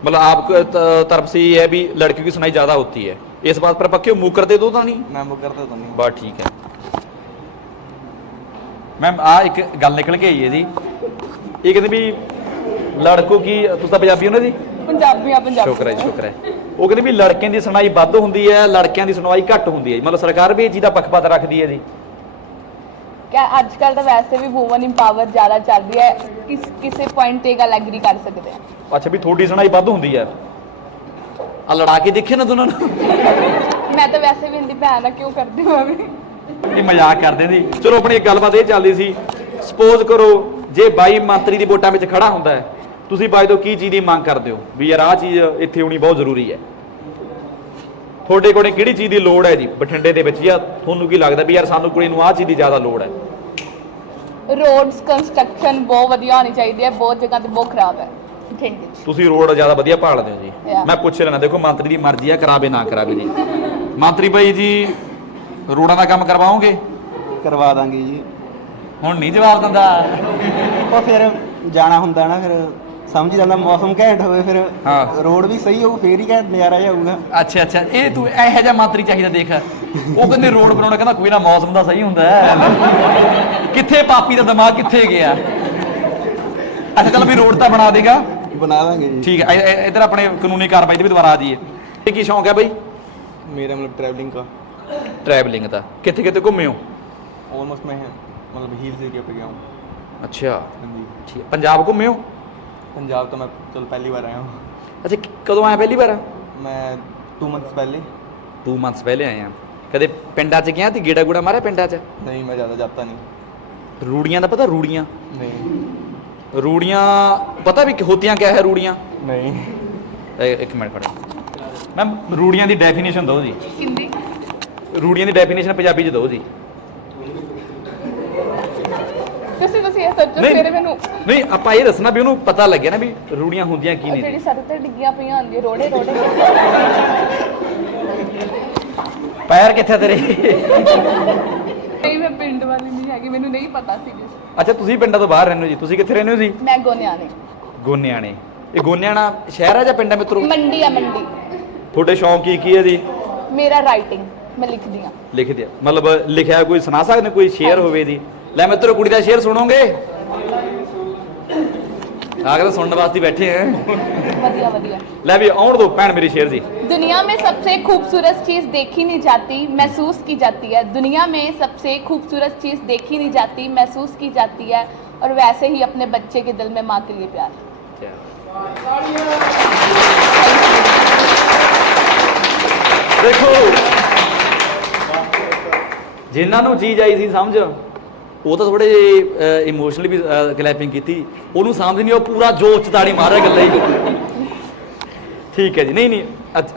मतलब आपको त- तरफ से ये है भी लड़कियों की सुनाई ज्यादा होती है इस बात पर पक्के मुंह कर दे दो तो नहीं मैं वो करता तो नहीं ਬਸ ਠੀਕ ਹੈ ਮੈਮ ਆ ਇੱਕ ਗੱਲ ਨਿਕਲ ਕੇ ਆਈ ਹੈ ਜੀ ਇਹ ਕਹਿੰਦੇ ਵੀ ਲੜਕੋ ਕੀ ਤੁਸੀਂ ਤਾਂ ਪੰਜਾਬੀ ਹੋ ਨਾ ਜੀ? ਪੰਜਾਬੀਆਂ ਪੰਜਾਬੀ। ਸ਼ੁਕਰ ਹੈ ਜੀ, ਸ਼ੁਕਰ ਹੈ। ਉਹ ਕਹਿੰਦੇ ਵੀ ਲੜਕਿਆਂ ਦੀ ਸੁਣਾਈ ਵੱਧ ਹੁੰਦੀ ਹੈ ਲੜਕਿਆਂ ਦੀ ਸੁਣਵਾਈ ਘੱਟ ਹੁੰਦੀ ਹੈ ਜੀ। ਮਤਲਬ ਸਰਕਾਰ ਵੀ ਇਹ ਚੀਜ਼ ਦਾ ਪੱਖਪਾਤ ਰੱਖਦੀ ਹੈ ਜੀ। ਕਿ ਅੱਜ ਕੱਲ ਤਾਂ ਵੈਸੇ ਵੀ ਔਮਨ ਇੰਪਾਵਰ ਜ਼ਿਆਦਾ ਚੱਲਦੀ ਹੈ। ਕਿਸ ਕਿਸੇ ਪੁਆਇੰਟ ਤੇ ਇਹ ਗੱਲ ਐਗਰੀ ਕਰ ਸਕਦੇ ਆ? ਅੱਛਾ ਵੀ ਤੁਹਾਡੀ ਸੁਣਾਈ ਵੱਧ ਹੁੰਦੀ ਹੈ। ਆ ਲੜਾ ਕੇ ਦੇਖੇ ਨਾ ਦੋਨਾਂ ਨੂੰ? ਮੈਂ ਤਾਂ ਵੈਸੇ ਵੀ ਹਿੰਦੀ ਭੈਣ ਆ ਕਿਉਂ ਕਰਦੇ ਹੋ ਵੀ? ਇਹ ਮਜ਼ਾਕ ਕਰਦੇ ਸੀ ਚਲੋ ਆਪਣੀ ਇੱਕ ਗੱਲਬਾਤ ਇਹ ਚੱਲਦੀ ਸੀ ਸਪੋਜ਼ ਕਰੋ ਜੇ ਬਾਈ ਮੰਤਰੀ ਦੀ ਵੋਟਾਂ ਵਿੱਚ ਖੜਾ ਹੁੰਦਾ ਹੈ ਤੁਸੀਂ ਬਾਈ ਤੋਂ ਕੀ ਚੀਜ਼ ਦੀ ਮੰਗ ਕਰਦੇ ਹੋ? ਵੀ ਯਾਰ ਆਹ ਚੀਜ਼ ਇੱਥੇ ਹੋਣੀ ਬਹੁਤ ਜ਼ਰੂਰੀ ਹੈ। ਤੁਹਾਡੇ ਕੋਲੇ ਕਿਹੜੀ ਚੀਜ਼ ਦੀ ਲੋੜ ਹੈ ਜੀ? ਬਠਿੰਡੇ ਦੇ ਵਿੱਚ ਜਾਂ ਤੁਹਾਨੂੰ ਕੀ ਲੱਗਦਾ ਵੀ ਯਾਰ ਸਾਨੂੰ ਕੁੜੀ ਨੂੰ ਆਹ ਚੀਜ਼ ਦੀ ਜ਼ਿਆਦਾ ਲੋੜ ਹੈ? ਰੋਡਸ ਕੰਸਟਰਕਸ਼ਨ ਬਹੁਤ ਵਧੀਆ ਹੋਣੀ ਚਾਹੀਦੀ ਹੈ ਬਹੁਤ ਜਗ੍ਹਾ ਤੇ ਬਹੁਤ ਖਰਾਬ ਹੈ ਬਠਿੰਡੇ ਤੁਸੀਂ ਰੋਡ ਜ਼ਿਆਦਾ ਵਧੀਆ ਭਾਲਦੇ ਹੋ ਜੀ। Yeah. ਮੈਂ ਪੁੱਛ ਲੈਣਾ ਦੇਖੋ ਮੰਤਰੀ ਦੀ ਮਰਜ਼ੀ ਹੈ ਕਰਾਵੇ ਨਾ ਕਰਾਵੇ ਜੀ। ਮੰਤਰੀ ਬਾਈ ਜੀ ਰੋੜਾਂ ਦਾ ਕੰਮ ਕਰਵਾਓਗੇ? ਕਰਵਾ ਦਾਂਗੇ ਜੀ। ਹੁਣ ਨਹੀਂ ਜਵਾਬ ਦਿੰਦਾ। ਉਹ ਫਿਰ ਜਾਣਾ ਹੁੰਦਾ ਨਾ ਫਿਰ ਸਮਝ ਜਾਂਦਾ ਮੌਸਮ ਘੈਂਟ ਹੋਵੇ ਫਿਰ ਰੋਡ ਵੀ ਸਹੀ ਹੋਊ ਫੇਰ ਹੀ ਘੈਂਟ ਨਜ਼ਾਰਾ ਜਾਊਗਾ ਅੱਛਾ ਅੱਛਾ। ਇਹ ਤੂੰ ਇਹੋ ਜਿਹਾ ਮੰਤਰੀ ਚਾਹੀਦਾ ਦੇਖ। ਉਹ ਕਹਿੰਦੇ ਰੋਡ ਬਣਾਉਣਾ ਕਹਿੰਦਾ ਕੋਈ ਨਾ ਮੌਸਮ ਦਾ ਸਹੀ ਹੁੰਦਾ ਹੈ। ਕਿੱਥੇ ਪਾਪੀ ਦਾ ਦਿਮਾਗ ਕਿੱਥੇ ਗਿਆ? ਅੱਛਾ ਚਲੋ ਵੀ ਰੋਡ ਤਾਂ ਬਣਾ ਦੇਗਾ। ਬਣਾ ਦਾਂਗੇ ਜੀ। ਠੀਕ ਹੈ ਇਧਰ ਆਪਣੇ ਕਾਨੂੰਨੀ ਕਾਰਵਾਈ ਤੇ ਵੀ ਦੁਬਾਰਾ ਆ ਜਾਈਏ। ਇਹ ਕੀ ਸ਼ੌਂਕ ਹੈ ਬਈ? ਮੇਰਾ ਮਤਲਬ ਟਰੈਵਲਿੰਗ ਦਾ। ਟਰੈਵਲਿੰਗ ਦਾ। ਕਿੱਥੇ ਕਿੱਥੇ ਘੁੰਮੇ ਹੋ? ਆਲਮੋਸਟ ਮੈਂ ਮਤਲਬ ਹੀਲਸ ਏਰੀਆ ਪੇ ਗਿਆ ਹੂੰ। ਅੱਛਾ। ਹਾਂਜੀ। ਠੀਕ। ਪੰਜਾਬ ਘੁੰਮੇ ਹੋ? ਪੰਜਾਬ ਤਾਂ ਮੈਂ ਚਲ ਪਹਿਲੀ ਵਾਰ ਆਇਆ ਹਾਂ। ਅੱਛਾ ਕਦੋਂ ਆਇਆ ਪਹਿਲੀ ਵਾਰ? ਮੈਂ 2 ਮੰਥਸ ਪਹਿਲੇ। 2 ਮੰਥਸ ਪਹਿਲੇ ਆਏ ਆ ਕਦੇ ਪਿੰਡਾਂ 'ਚ ਗਿਆ? ਤੇ ਗੇੜਾ ਗੂੜਾ ਮਾਰਿਆ ਪਿੰਡਾਂ 'ਚ? ਨਹੀਂ ਮੈਂ ਜ਼ਿਆਦਾ ਜਾਤਾ ਨਹੀਂ। ਰੂੜੀਆਂ ਦਾ ਪਤਾ? ਰੂੜੀਆਂ? ਨਹੀਂ। ਰੂੜੀਆਂ ਪਤਾ ਵੀ ਕਿ ਹੋਤੀਆਂ ਕਿਆ ਹੈ ਰੂੜੀਆਂ? ਨਹੀਂ। ਇੱਕ ਮਿੰਟ ਖੜੋ ਮੈਮ ਰੂੜੀਆਂ ਦੀ ਡੈਫੀਨੇਸ਼ਨ ਦਿਓ ਜੀ। ਕਿੰਨੇ? ਰੂੜੀਆਂ ਦੀ ਡੈਫੀਨੇਸ਼ਨ ਪੰਜਾਬੀ 'ਚ ਦਿਓ ਜੀ। ਤੁਸੀਂ ਤੁਸੀਂ ਇਹ ਸੋਚੋ ਨਹੀਂ। ਫਿਰ ਮੈਨੂੰ ਨਹੀਂ ਆਪਾਂ ਇਹ ਦੱਸਣਾ ਵੀ ਉਹਨੂੰ ਪਤਾ ਲੱਗਿਆ ਨਾ ਵੀ ਰੂੜੀਆਂ ਹੁੰਦੀਆਂ ਕੀ ਉਹ ਨੇ ਜਿਹੜੀ ਜੀ। ਸੜਕ ਤੇ ਡਿੱਗੀਆਂ ਪਈਆਂ ਹੁੰਦੀਆਂ ਰੋੜੇ ਰੋੜੇ। ਪੈਰ ਕਿੱਥੇ ਆ ਤੇਰੇ? ਨਹੀਂ ਮੈਂ ਪਿੰਡ ਵਾਲੀ ਨਹੀਂ ਹੈਗੀ ਮੈਨੂੰ ਨਹੀਂ ਪਤਾ ਸੀ ਜੀ ਅੱਛਾ ਤੁਸੀਂ ਪਿੰਡਾਂ ਤੋਂ ਬਾਹਰ ਰਹਿੰਦੇ ਹੋ ਜੀ ਤੁਸੀਂ ਕਿੱਥੇ ਰਹਿੰਦੇ ਹੋ ਜੀ? ਮੈਂ ਗੋਨਿਆਣੇ। ਗੋਨਿਆਣੇ। ਇਹ ਗੋਨਿਆਣਾ ਸ਼ਹਿਰ ਹੈ ਜਾਂ ਪਿੰਡ ਮਿੱਤਰੋ? ਮੰਡੀ ਆ ਮੰਡੀ। ਤੁਹਾਡੇ ਸ਼ੌਂਕ ਕੀ ਕੀ ਹੈ ਜੀ? ਮੇਰਾ ਰਾਈਟਿੰਗ ਮੈਂ ਲਿਖਦੀ ਆ ਲਿਖ ਦਿਆ ਮਤਲਬ ਲਿਖਿਆ ਕੋਈ ਸੁਣਾ ਸਕਦੇ ਕੋਈ ਸ਼ੇਅਰ ਹੋਵੇ ਜੀ ਲੈ ਮਿੱਤਰੋ ਕੁੜੀ ਦਾ ਸ਼ੇਅਰ ਸੁਣੋਗੇ ਆਗਰ ਸੁਣਨ ਵਾਸਤੇ ਬੈਠੇ ਆ ਵਧੀਆ ਵਧੀਆ ਲੈ ਵੀ ਆਉਣ ਦੋ ਭੈਣ ਮੇਰੀ ਸ਼ੇਅਰ ਜੀ दुनिया में सबसे खूबसूरत चीज देखी नहीं जाती महसूस की जाती है दुनिया में सबसे खूबसूरत चीज देखी नहीं जाती महसूस की जाती है और वैसे ही अपने बच्चे के दिल में माँ के लिए प्यार ਦੇਖੋ ਜਿਨ੍ਹਾਂ ਨੂੰ ਚੀਜ਼ ਆਈ ਸੀ ਸਮਝ? ਉਹ ਤਾਂ ਥੋੜੇ ਇਮੋਸ਼ਨਲੀ ਵੀ ਗਲੈਪਿੰਗ ਕੀਤੀ। ਉਹਨੂੰ ਸਮਝ ਨਹੀਂ ਉਹ ਪੂਰਾ ਜੋਸ਼ ਚ ਤਾੜੀ ਮਾਰ ਰਿਹਾ ਗੱਲਾਂ ਹੀ। ਠੀਕ ਹੈ ਜੀ। ਨਹੀਂ ਨਹੀਂ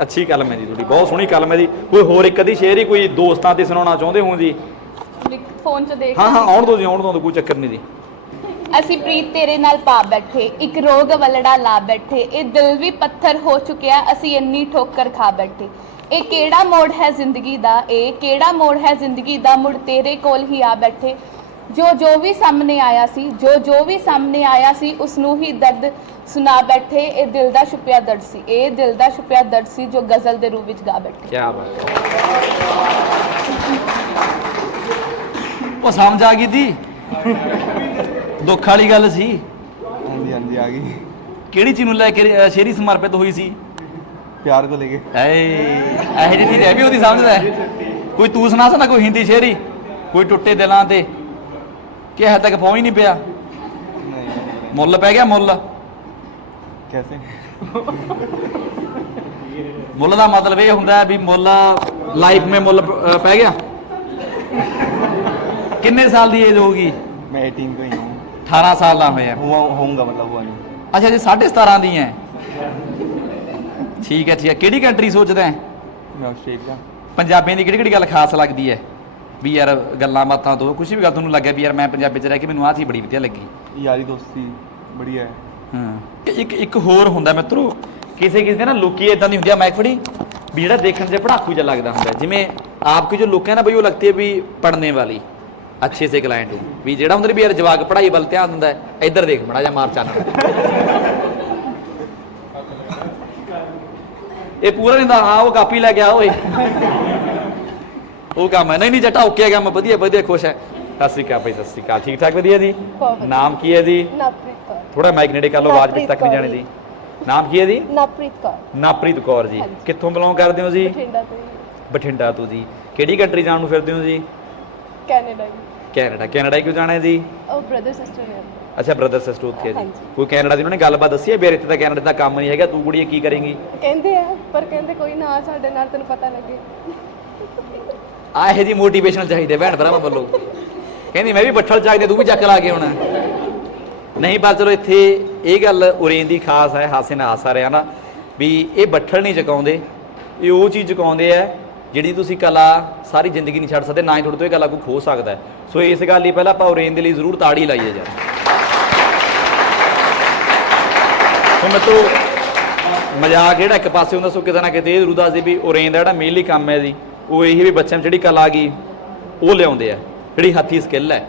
ਅੱਛੀ ਕਲਮ ਹੈ ਜੀ ਤੁਹਾਡੀ ਬਹੁਤ ਸੋਹਣੀ ਕਲਮ ਹੈ ਜੀ। ਕੋਈ ਹੋਰ ਇੱਕ ਅਧੀ ਸ਼ੇਅਰ ਹੀ ਕੋਈ ਦੋਸਤਾਂ ਤੇ ਸੁਣਾਉਣਾ ਚਾਹੁੰਦੇ ਹੋ ਜੀ? ਫੋਨ 'ਚ ਦੇਖ। ਹਾਂ ਹਾਂ ਆਉਣ ਦੋ ਜੀ ਆਉਣ ਦੋ ਕੋਈ ਚੱਕਰ ਨਹੀਂ ਜੀ। ਅਸੀਂ ਪ੍ਰੀਤ ਤੇਰੇ ਨਾਲ ਪਾ ਬੈਠੇ ਇੱਕ ਰੋਗ ਵਲੜਾ ਲਾ ਬੈਠੇ ਇਹ ਦਿਲ ਵੀ ਪੱਥਰ ਹੋ ਚੁੱਕਿਆ ਅਸੀਂ ਇੰਨੀ ਠੋਕਰ ਖਾ ਬੈਠੇ। ਇਹ ਕਿਹੜਾ ਮੋੜ ਹੈ ਜ਼ਿੰਦਗੀ ਦਾ? ਇਹ ਕਿਹੜਾ ਮੋੜ ਹੈ ਜ਼ਿੰਦਗੀ ਦਾ? ਮੁੜ ਤੇਰੇ ਕੋਲ ਹੀ ਆ ਬੈਠੇ। ਜੋ ਜੋ ਵੀ ਸਾਹਮਣੇ ਆਇਆ ਸੀ ਜੋ ਜੋ ਵੀ ਸਾਹਮਣੇ ਆਇਆ ਸੀ ਉਸ ਨੂੰ ਹੀ ਦਰਦ ਸੁਣਾ ਬੈਠੇ। ਇਹ ਦਿਲ ਦਾ ਛੁਪਿਆ ਦਰਦ ਸੀ। ਇਹ ਦਿਲ ਦਾ ਛੁਪਿਆ ਦਰਦ ਸੀ ਜੋ ਗਜ਼ਲ ਦੇ ਰੂਪ ਵਿੱਚ ਗਾ ਬੈਠੇ। ਕੀ ਬਾਤ ਉਹ ਸਮਝ ਆ ਗਈ ਦੀ? ਦੁੱਖ ਵਾਲੀ ਗੱਲ ਸੀ। ਹਾਂਜੀ ਹਾਂਜੀ ਆ ਗਈ। ਕਿਹੜੀ ਚੀਜ਼ ਨੂੰ ਲੈ ਕੇ ਸ਼ੇਰੀ ਸਮਰਪਿਤ ਹੋਈ ਸੀ? प्यार को लेके ਐ ਇਹ ਜਿਹੀ ਚੀਜ਼ ਹੈ ਵੀ ਉਹਦੀ ਸਮਝਦਾ ਹੈ। ਕੋਈ ਤੂੰ ਸੁਣਾ ਸਕਦਾ ਕੋਈ ਹਿੰਦੀ ਸ਼ੇਰੀ ਕੋਈ ਟੁੱਟੇ ਦਿਲਾਂ ਤੇ ਕਿ ਹੱਦ ਤੱਕ ਪਹੁੰਚ ਹੀ ਨਹੀਂ ਪਿਆ नहीं नहीं, ਮੁੱਲ ਪੈ ਗਿਆ ਮੁੱਲ कैसे ਮੁੱਲ ਦਾ ਮਤਲਬ ਇਹ ਹੁੰਦਾ ਹੈ ਵੀ ਮੁੱਲ ਲਾਈਫ ਮੇ ਮੁੱਲ ਪ- ਅ, ਪੈ ਗਿਆ ਕਿੰਨੇ ਸਾਲ ਦੀ ਏਜ ਹੋਗੀ मैं 18 का ही हूँ 18 ਸਾਲ ਦਾ ਹੋਇਆ हुआ होऊंगा मतलब हुआ नहीं ਅੱਛਾ ਜੀ 17.5 ਦੀ ਹੈ ਠੀਕ ਹੈ ਠੀਕ ਹੈ। ਕਿਹੜੀ ਕੰਟਰੀ ਸੋਚਦਾ ਹੈ? ਮੈਂ ਆਸਟ੍ਰੇਲੀਆ। ਪੰਜਾਬੀਆਂ ਦੀ ਕਿਹੜੀ ਕਿਹੜੀ ਗੱਲ ਖਾਸ ਲੱਗਦੀ ਹੈ? ਵੀ ਯਾਰ ਗੱਲਾਂ ਬਾਤਾਂ ਤੋਂ ਕੁਝ ਵੀ ਗੱਲ ਤੁਹਾਨੂੰ ਲੱਗਿਆ ਵੀ ਯਾਰ ਮੈਂ ਪੰਜਾਬੀ ਚ ਰਹਿ ਕੇ ਮੈਨੂੰ ਆਹ ਚੀਜ਼ ਬੜੀ ਵਧੀਆ ਲੱਗੀ। ਯਾਰੀ ਦੋਸਤੀ ਬੜੀ ਹੈ। ਹਾਂ। ਇੱਕ ਇੱਕ ਹੋਰ ਹੁੰਦਾ ਮਿੱਤਰੋ ਕਿਸੇ ਕਿਸੇ ਨਾ ਲੁਕੀ ਇਦਾਂ ਦੀ ਹੁੰਦੀ ਆ ਮਾਈਕ ਫੜੀ ਵੀ ਜਿਹੜਾ ਦੇਖਣ ਤੇ ਪੜਾਕੂ ਜਿਹਾ ਲੱਗਦਾ ਹੁੰਦਾ ਜਿਵੇਂ ਆਪਕੇ ਜੋ ਲੋਕ ਹੈ ਨਾ ਬਈ ਉਹ ਲੱਗਦੀ ਹੈ ਵੀ ਪੜਨੇ ਵਾਲੀ ਅੱਛੇ ਸੇ ਕਲਾਇੰਟ ਵੀ ਜਿਹੜਾ ਹੁੰਦਾ ਵੀ ਯਾਰ ਜਵਾਕ ਪੜਾਈ ਵੱਲ ਧਿਆਨ ਦਿੰਦਾ ਹੈ, ਇੱਧਰ ਦੇਖ ਮੜਾ ਜਾ ਮਾਰ ਚਾਨਣ। ਇਹ ਪੂਰਾ ਨਹੀਂ ਦਾ ਹਾਂ ਉਹ ਕਾਪੀ ਲੈ ਕੇ ਆ ਓਏ। ਉਹ ਕੰਮ ਹੈ। ਨਹੀਂ ਨਹੀਂ ਜੱਟਾ ਓਕੇ ਕੰਮ ਵਧੀਆ ਵਧੀਆ ਖੁਸ਼ ਹੈ। ਸਤਿ ਸ਼੍ਰੀ ਅਕਾਲ ਭਾਈ ਸਤਿ ਸ਼੍ਰੀ ਅਕਾਲ। ਠੀਕ ਠਾਕ ਵਧੀਆ ਜੀ। ਨਾਮ ਕੀ ਹੈ ਜੀ? ਨਵਪ੍ਰੀਤ ਕੌਰ। ਥੋੜਾ ਮਾਈਕ ਨੇੜੇ ਕਰ ਲਓ ਆਵਾਜ਼ ਵਿੱਚ ਤੱਕ ਨਹੀਂ ਜਾਣੀ ਜੀ। ਨਾਮ ਕੀ ਹੈ ਜੀ? ਨਵਪ੍ਰੀਤ ਕੌਰ। ਨਾਪ੍ਰੀਤ ਕੌਰ ਜੀ। ਕਿੱਥੋਂ ਬਿਲੋਂਗ ਕਰਦੇ ਹੋ ਜੀ? ਬਠਿੰਡਾ ਤੋਂ ਬਠਿੰਡਾ ਤੋਂ ਜੀ। ਕਿਹੜੀ ਕੰਟਰੀ ਜਾਣ ਨੂੰ ਫਿਰਦੇ ਹੋ ਜੀ? ਕੈਨੇਡਾ ਕੈਨੇਡਾ ਕੈਨੇਡਾ ਕਿਉਂ ਜਾਣਾ ਹੈ ਜੀ? ਉਹ ਬ੍ਰਦਰ ਸਿਸਟਰ ਹੈ ਅੱਛਾ ਬ੍ਰਦਰ ਸਿਸਟਰ ਉੱਥੇ ਹੈ ਜੀ। ਹਾਂਜੀ। ਕੋਈ ਕੈਨੇਡਾ ਦੀ ਉਹਨਾਂ ਨੇ ਗੱਲਬਾਤ ਦੱਸੀ ਹੈ ਵੀ ਇੱਥੇ ਤਾਂ ਕੈਨੇਡਾ ਦਾ ਕੰਮ ਨਹੀਂ ਹੈਗਾ ਤੂੰ ਕੁੜੀਏ ਕੀ ਕਰੇਂਗੀ? ਕਹਿੰਦੇ ਆ ਪਰ ਕਹਿੰਦੇ ਕੋਈ ਨਾ ਸਾਡੇ ਨਾਲ ਤੈਨੂੰ ਪਤਾ ਲੱਗੇ। ਆ ਇਹ ਜੀ ਮੋਟੀਵੇਸ਼ਨਲ ਚਾਹੀਦੇ ਭੈਣ ਭਰਾਵਾਂ ਵੱਲੋਂ। ਕਹਿੰਦੀ ਮੈਂ ਵੀ ਬੱਠਲ ਚੱਕਦੇ ਤੂੰ ਵੀ ਚੱਕ ਲਾ ਕੇ ਆਉਣਾ ਨਹੀਂ ਬਸ ਚਲੋ ਇੱਥੇ ਇਹ ਗੱਲ ਉਰੇਨ ਦੀ ਖਾਸ ਹੈ ਹਾਸੇ ਨਾਲ ਹਾਸਾ ਰਿਹਾ ਨਾ ਵੀ ਇਹ ਬੱਠਲ ਨਹੀਂ ਚਕਾਉਂਦੇ ਇਹ ਉਹ ਚੀਜ਼ ਚਕਾਉਂਦੇ ਆ ਜਿਹੜੀ ਤੁਸੀਂ ਕਲਾ ਸਾਰੀ ਜ਼ਿੰਦਗੀ ਨਹੀਂ ਛੱਡ ਸਕਦੇ ਨਾ ਹੀ ਤੁਹਾਡੇ ਤੋਂ ਇਹ ਕਲਾ ਕੋਈ ਖੋ ਸਕਦਾ। ਸੋ ਇਸ ਗੱਲ ਲਈ ਪਹਿਲਾਂ ਆਪਾਂ ਉਰੇਨ ਦੇ ਲਈ ਜ਼ਰੂਰ ਤਾੜੀ ਲਾਈਏ ਯਾਰ ਸੋ ਮਿੱਤਰੋ ਮਜ਼ਾਕ ਜਿਹੜਾ ਇੱਕ ਪਾਸੇ ਹੁੰਦਾ ਸੋ ਕਿਤੇ ਨਾ ਕਿਤੇ ਇਹ ਜ਼ਰੂਰ ਦੱਸਦੇ ਵੀ ਉਰੇਨ ਦਾ ਜਿਹੜਾ ਮੇਨਲੀ ਕੰਮ ਹੈ ਜੀ ਉਹ ਇਹੀ ਵੀ ਬੱਚਿਆਂ ਨੂੰ ਜਿਹੜੀ ਕਲਾ ਆ ਗਈ ਉਹ ਲਿਆਉਂਦੇ ਆ ਜਿਹੜੀ ਹੱਥੀ ਸਕਿੱਲ ਹੈ।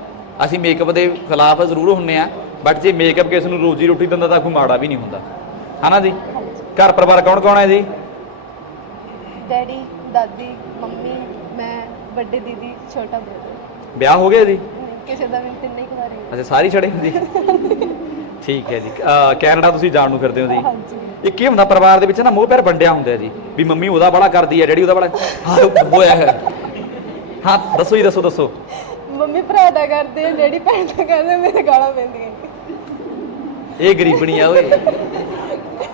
ਅਸੀਂ ਮੇਕਅਪ ਦੇ ਖਿਲਾਫ ਜ਼ਰੂਰ ਹੁੰਨੇ ਆ ਬਟ ਜੇ ਮੇਕਅਪ ਕਿਸ ਨੂੰ ਰੋਜੀ ਰੋਟੀ ਦਿੰਦਾ ਤਾਂ ਕੋਈ ਮਾੜਾ ਵੀ ਨਹੀਂ ਹੁੰਦਾ। ਹਨਾ ਜੀ? ਘਰ ਪਰਿਵਾਰ ਕੌਣ ਕੌਣ ਹੈ ਜੀ? ਡੈਡੀ। ਦਾਦੀ ਮੰਮੀ ਮੈਂ ਵੱਡੀ ਦੀਦੀ ਛੋਟਾ ਬ੍ਰਦਰ ਵਿਆਹ ਹੋ ਗਿਆ ਜੀ? ਕਿਸੇ ਦਾ ਵੀ ਤਿੰਨੇ ਹੀ ਹਾਂ। ਅੱਛਾ ਸਾਰੀ ਛੜੇ ਜੀ ਠੀਕ ਹੈ ਜੀ। ਅਹ ਕੈਨੇਡਾ ਤੁਸੀਂ ਜਾਣ ਨੂੰ ਫਿਰਦੇ ਹੋ ਜੀ। ਹਾਂਜੀ। ਇਹ ਕੀ ਹੁੰਦਾ ਪਰਿਵਾਰ ਦੇ ਵਿੱਚ ਨਾ ਮੋਹ ਪਿਆਰ ਵੰਡਿਆ ਹੁੰਦਾ ਜੀ। ਵੀ ਮੰਮੀ ਉਹਦਾ ਬੜਾ ਕਰਦੀ ਹੈ ਡੈਡੀ ਉਹਦਾ ਬੜਾ ਹਾਂ ਹੋਇਆ ਹੈ। ਹਾਂ ਦੱਸੋ ਜੀ ਦੱਸੋ ਦੱਸੋ। ਮੰਮੀ ਭਰਾ ਦਾ ਕਰਦੇ ਆ ਡੈਡੀ ਭੈਣ ਦਾ ਕਰਦੇ ਮੇਰੇ ਗਾਲਾਂ ਪੈਂਦੀਆਂ। ਇਹ ਗਰੀਬਣੀ ਆ ਓਏ।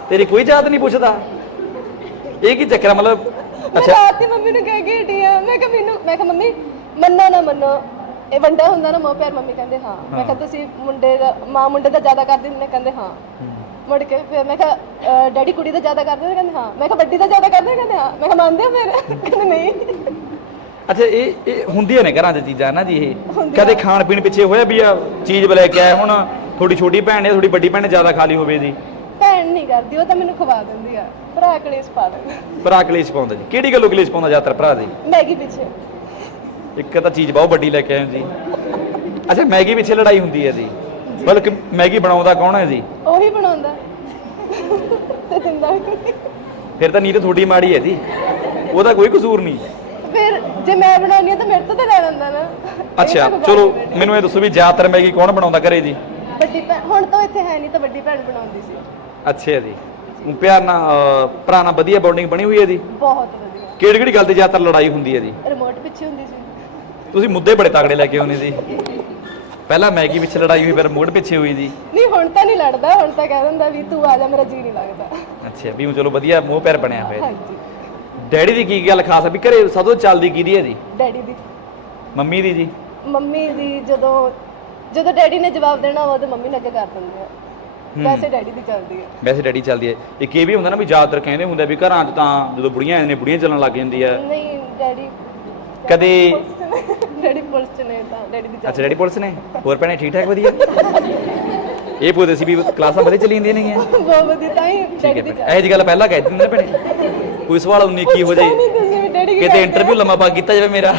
ਤੇਰੀ ਕੋਈ ਜਾਤ ਨਹੀਂ ਪੁੱਛਦਾ। ਇਹ ਕੀ ਚੱਕਰ ਆ? ਮਤਲਬ ਮੈਂ ਅੱਛਾ ਰਾਤ ਹੀ ਮੰਮੀ ਨੂੰ ਕਹਿ ਕੇ ਹਟੀ ਆ। ਮੈਂ ਕਿਹਾ ਮੈਨੂੰ ਮੈਂ ਕਿਹਾ ਮੰਮੀ ਮੰਨੋ ਨਾ ਮੰਨੋ। ਇਹ ਵੰਡਾ ਹੁੰਦਾ ਨਾ ਮੋਹ ਪਿਆਰ ਮੰਮੀ ਕਹਿੰਦੇ ਹਾਂ। ਮੈਂ ਕਿਹਾ ਤੁਸੀਂ ਮੁੰਡੇ ਦਾ ਮਾਂ ਮੁੰਡੇ ਦਾ ਜ਼ਿਆਦਾ ਕਰਦੀ ਨੇ ਕਹਿੰਦੇ ਹਾਂ। ਮੁੜ ਕੇ ਫਿਰ ਮੈਂ ਕਿਹਾ ਅਹ, ਡੈਡੀ ਕੁੜੀ ਦਾ ਜ਼ਿਆਦਾ ਕਰਦੇ ਨੇ ਕਹਿੰਦੇ ਹਾਂ। ਮੈਂ ਕਿਹਾ ਵੱਡੀ ਦਾ ਜ਼ਿਆਦਾ ਕਰਦੇ ਨੇ ਕਹਿੰਦੇ ਹਾਂ। ਮੈਂ ਕਿਹਾ ਮੰਨਦੇ ਹੋ ਫਿਰ? ਕਹਿੰਦੇ ਨਹੀਂ। ਅੱਛਾ ਇਹ ਇਹ ਹੁੰਦੀਆਂ ਨੇ ਘਰਾਂ 'ਚ ਚੀਜ਼ਾਂ ਨਾ ਜੀ ਇਹ? ਕਦੇ ਖਾਣ ਪੀਣ ਪਿੱਛੇ ਹੋਇਆ ਵੀ ਆ ਚੀਜ਼ ਲੈ ਕੇ ਆਏ ਹੁਣ ਤੁਹਾਡੀ ਛੋਟੀ ਭੈਣ ਨੇ ਤੁਹਾਡੀ ਵੱਡੀ ਭੈਣ ਨੇ ਜ਼ਿਆਦਾ ਖਾ ਲਈ ਹੋਵੇ ਜੀ ਨਹੀਂ ਕਰਦੀ ਉਹ ਤਾਂ ਮੈਨੂੰ ਖਵਾ ਦਿੰਦੀ ਆ। ਭਰਾ ਕਲੇਸ਼ ਪਾ ਦਿੰਦਾ ਭਰਾ ਕਲੇਸ਼ ਪਾਉਂਦਾ ਜੀ। ਕਿਹੜੀ ਗੱਲੋਂ ਕਲੇਸ਼ ਪਾਉਂਦਾ ਜ਼ਿਆਦਾਤਰ ਭਰਾ ਜੀ ਮੈਗੀ ਪਿੱਛੇ। ਇੱਕ ਤਾਂ ਚੀਜ਼ ਬਹੁਤ ਵੱਡੀ ਲੈ ਕੇ ਆਏ ਹੋ ਜੀ। ਅੱਛਾ ਮੈਗੀ ਪਿੱਛੇ ਲੜਾਈ ਹੁੰਦੀ ਹੈ ਜੀ। ਬਲਕਿ ਮੈਗੀ ਬਣਾਉਂਦਾ ਕੌਣ ਹੈ ਜੀ? ਉਹੀ ਬਣਾਉਂਦਾ। ਤੇ ਦਿੰਦਾ। ਫਿਰ ਤਾਂ ਨੀਤ ਤੁਹਾਡੀ ਮਾੜੀ ਹੈ ਜੀ। ਉਹਦਾ ਕੋਈ ਕਸੂਰ ਨਹੀਂ। ਫਿਰ ਜੇ ਮੈਂ ਬਣਾਉਣੀ ਆ ਤਾਂ ਮੇਰੇ ਤੋਂ ਤਾਂ ਲੈ ਲੈਂਦਾ ਨਾ। ਅੱਛਾ ਚਲੋ। ਮੈਨੂੰ ਇਹ ਦੱਸੋ ਵੀ ਜ਼ਿਆਦਾਤਰ ਮੈਗੀ ਕੌਣ ਬਣਾਉਂਦਾ ਘਰੇ ਜੀ? ਵੱਡੀ ਭੈਣ ਹੁਣ ਤਾਂ ਇੱਥੇ ਹੈ ਨਹੀਂ ਤਾਂ ਵੱਡੀ ਭੈਣ ਬਣਾਉਂਦੀ ਸੀ। ਅੱਛਾ ਜੀ। ਪਿਆਰ ਨਾਲ ਅਹ, ਭਰਾ ਨਾਲ ਵਧੀਆ ਬੌਂਡਿੰਗ ਬਣੀ ਹੋਈ ਹੈ ਜੀ ਬਹੁਤ ਵਧੀਆ। ਕਿਹੜੀ ਕਿਹੜੀ ਗੱਲ ਤੇ ਜ਼ਿਆਦਾਤਰ ਲੜਾਈ ਹੁੰਦੀ ਹੈ ਜੀ ਰਿਮੋਟ ਪਿੱਛੇ ਹੁੰਦੀ ਸੀ। ਤੁਸੀਂ ਮੁੱਦੇ ਬੜੇ ਤਗੜੇ ਲੈ ਕੇ ਆਉਨੇ ਜੀ ਪਹਿਲਾਂ ਮੈਗੀ ਪਿੱਛੇ ਲੜਾਈ ਹੋਈ ਫਿਰ ਮੋੜ ਪਿੱਛੇ ਹੋਈ ਜੀ ਨਹੀਂ ਹੁਣ ਤਾਂ ਨਹੀਂ ਲੜਦਾ ਹੁਣ ਤਾਂ ਕਹਿ ਦਿੰਦਾ ਵੀ ਤੂੰ ਆ ਜਾ ਮੇਰਾ ਜੀ ਨਹੀਂ ਲੱਗਦਾ। ਅੱਛਾ ਵੀ ਚਲੋ ਵਧੀਆ ਮੋਹ ਪਿਆਰ ਬਣਿਆ ਹੋਇਆ। ਜੀ ਹਾਂਜੀ। ਡੈਡੀ ਦੀ ਕੀ ਗੱਲ ਖਾਸ ਆ? ਵੀ ਘਰੇ ਸਭ ਤੋਂ ਚੱਲਦੀ ਕਿਹਦੀ ਹੈ ਜੀ ਡੈਡੀ ਦੀ। ਮੰਮੀ ਦੀ ਜੀ। ਮੰਮੀ ਦੀ ਜਦੋਂ ਜਦੋਂ ਡੈਡੀ ਨੇ ਜਵਾਬ ਦੇਣਾ ਹੋਵੇ ਤਾਂ ਮੰਮੀ ਨੇ ਅੱਗੇ ਕਰ ਦਿੰਦੇ ਆ। ਵੈਸੇ ਡੈਡੀ ਦੀ ਚੱਲਦੀ ਹੈ। ਵੈਸੇ ਡੈਡੀ ਚੱਲਦੀ ਹੈ। ਇੱਕ ਇਹ ਵੀ ਹੁੰਦਾ ਨਾ ਵੀ ਜ਼ਿਆਦਾਤਰ ਕਹਿੰਦੇ ਹੁੰਦੇ ਵੀ ਘਰਾਂ 'ਚ ਤਾਂ ਜਦੋਂ ਬੁੜੀਆਂ ਨੇ ਬੁੜੀਆਂ ਚੱਲਣ ਲੱਗ ਜਾਂਦੀ ਆ। ਨਹੀਂ ਡੈਡੀ ਕਦੇ ਡੈਡੀ ਪੁਲਿਸ ਚ ਨੇ ਤਾਂ ਡੈਡੀ ਦੀ ਅੱਛਾ ਡੈਡੀ ਪੁਲਿਸ ਨੇ? ਹੋਰ ਭੈਣੇ ਠੀਕ ਠਾਕ ਵਧੀਆ? ਇਹ ਪੁੱਛਦੇ ਸੀ ਵੀ ਕਲਾਸਾਂ ਵਧੀਆ ਚੱਲੀ ਜਾਂਦੀਆਂ ਨੇਗੀਆਂ? ਬਹੁਤ ਵਧੀਆ ਤਾਂ ਹੀ ਠੀਕ ਡੈਡੀ ਹੈ ਦੀ ਭੈਣੇ। ਇਹੋ ਜਿਹੀ ਗੱਲ ਪਹਿਲਾਂ ਕਹਿ ਦਿੰਦੇ ਨੇ ਭੈਣੇ। ਕੋਈ ਸਵਾਲ 19 ਕੀ ਹੋ ਜਾਏ ਕਿਤੇ? ਇੰਟਰਵਿਊ ਲੰਮਾ ਪਾ ਕੀਤਾ ਜਾਵੇ ਮੇਰਾ।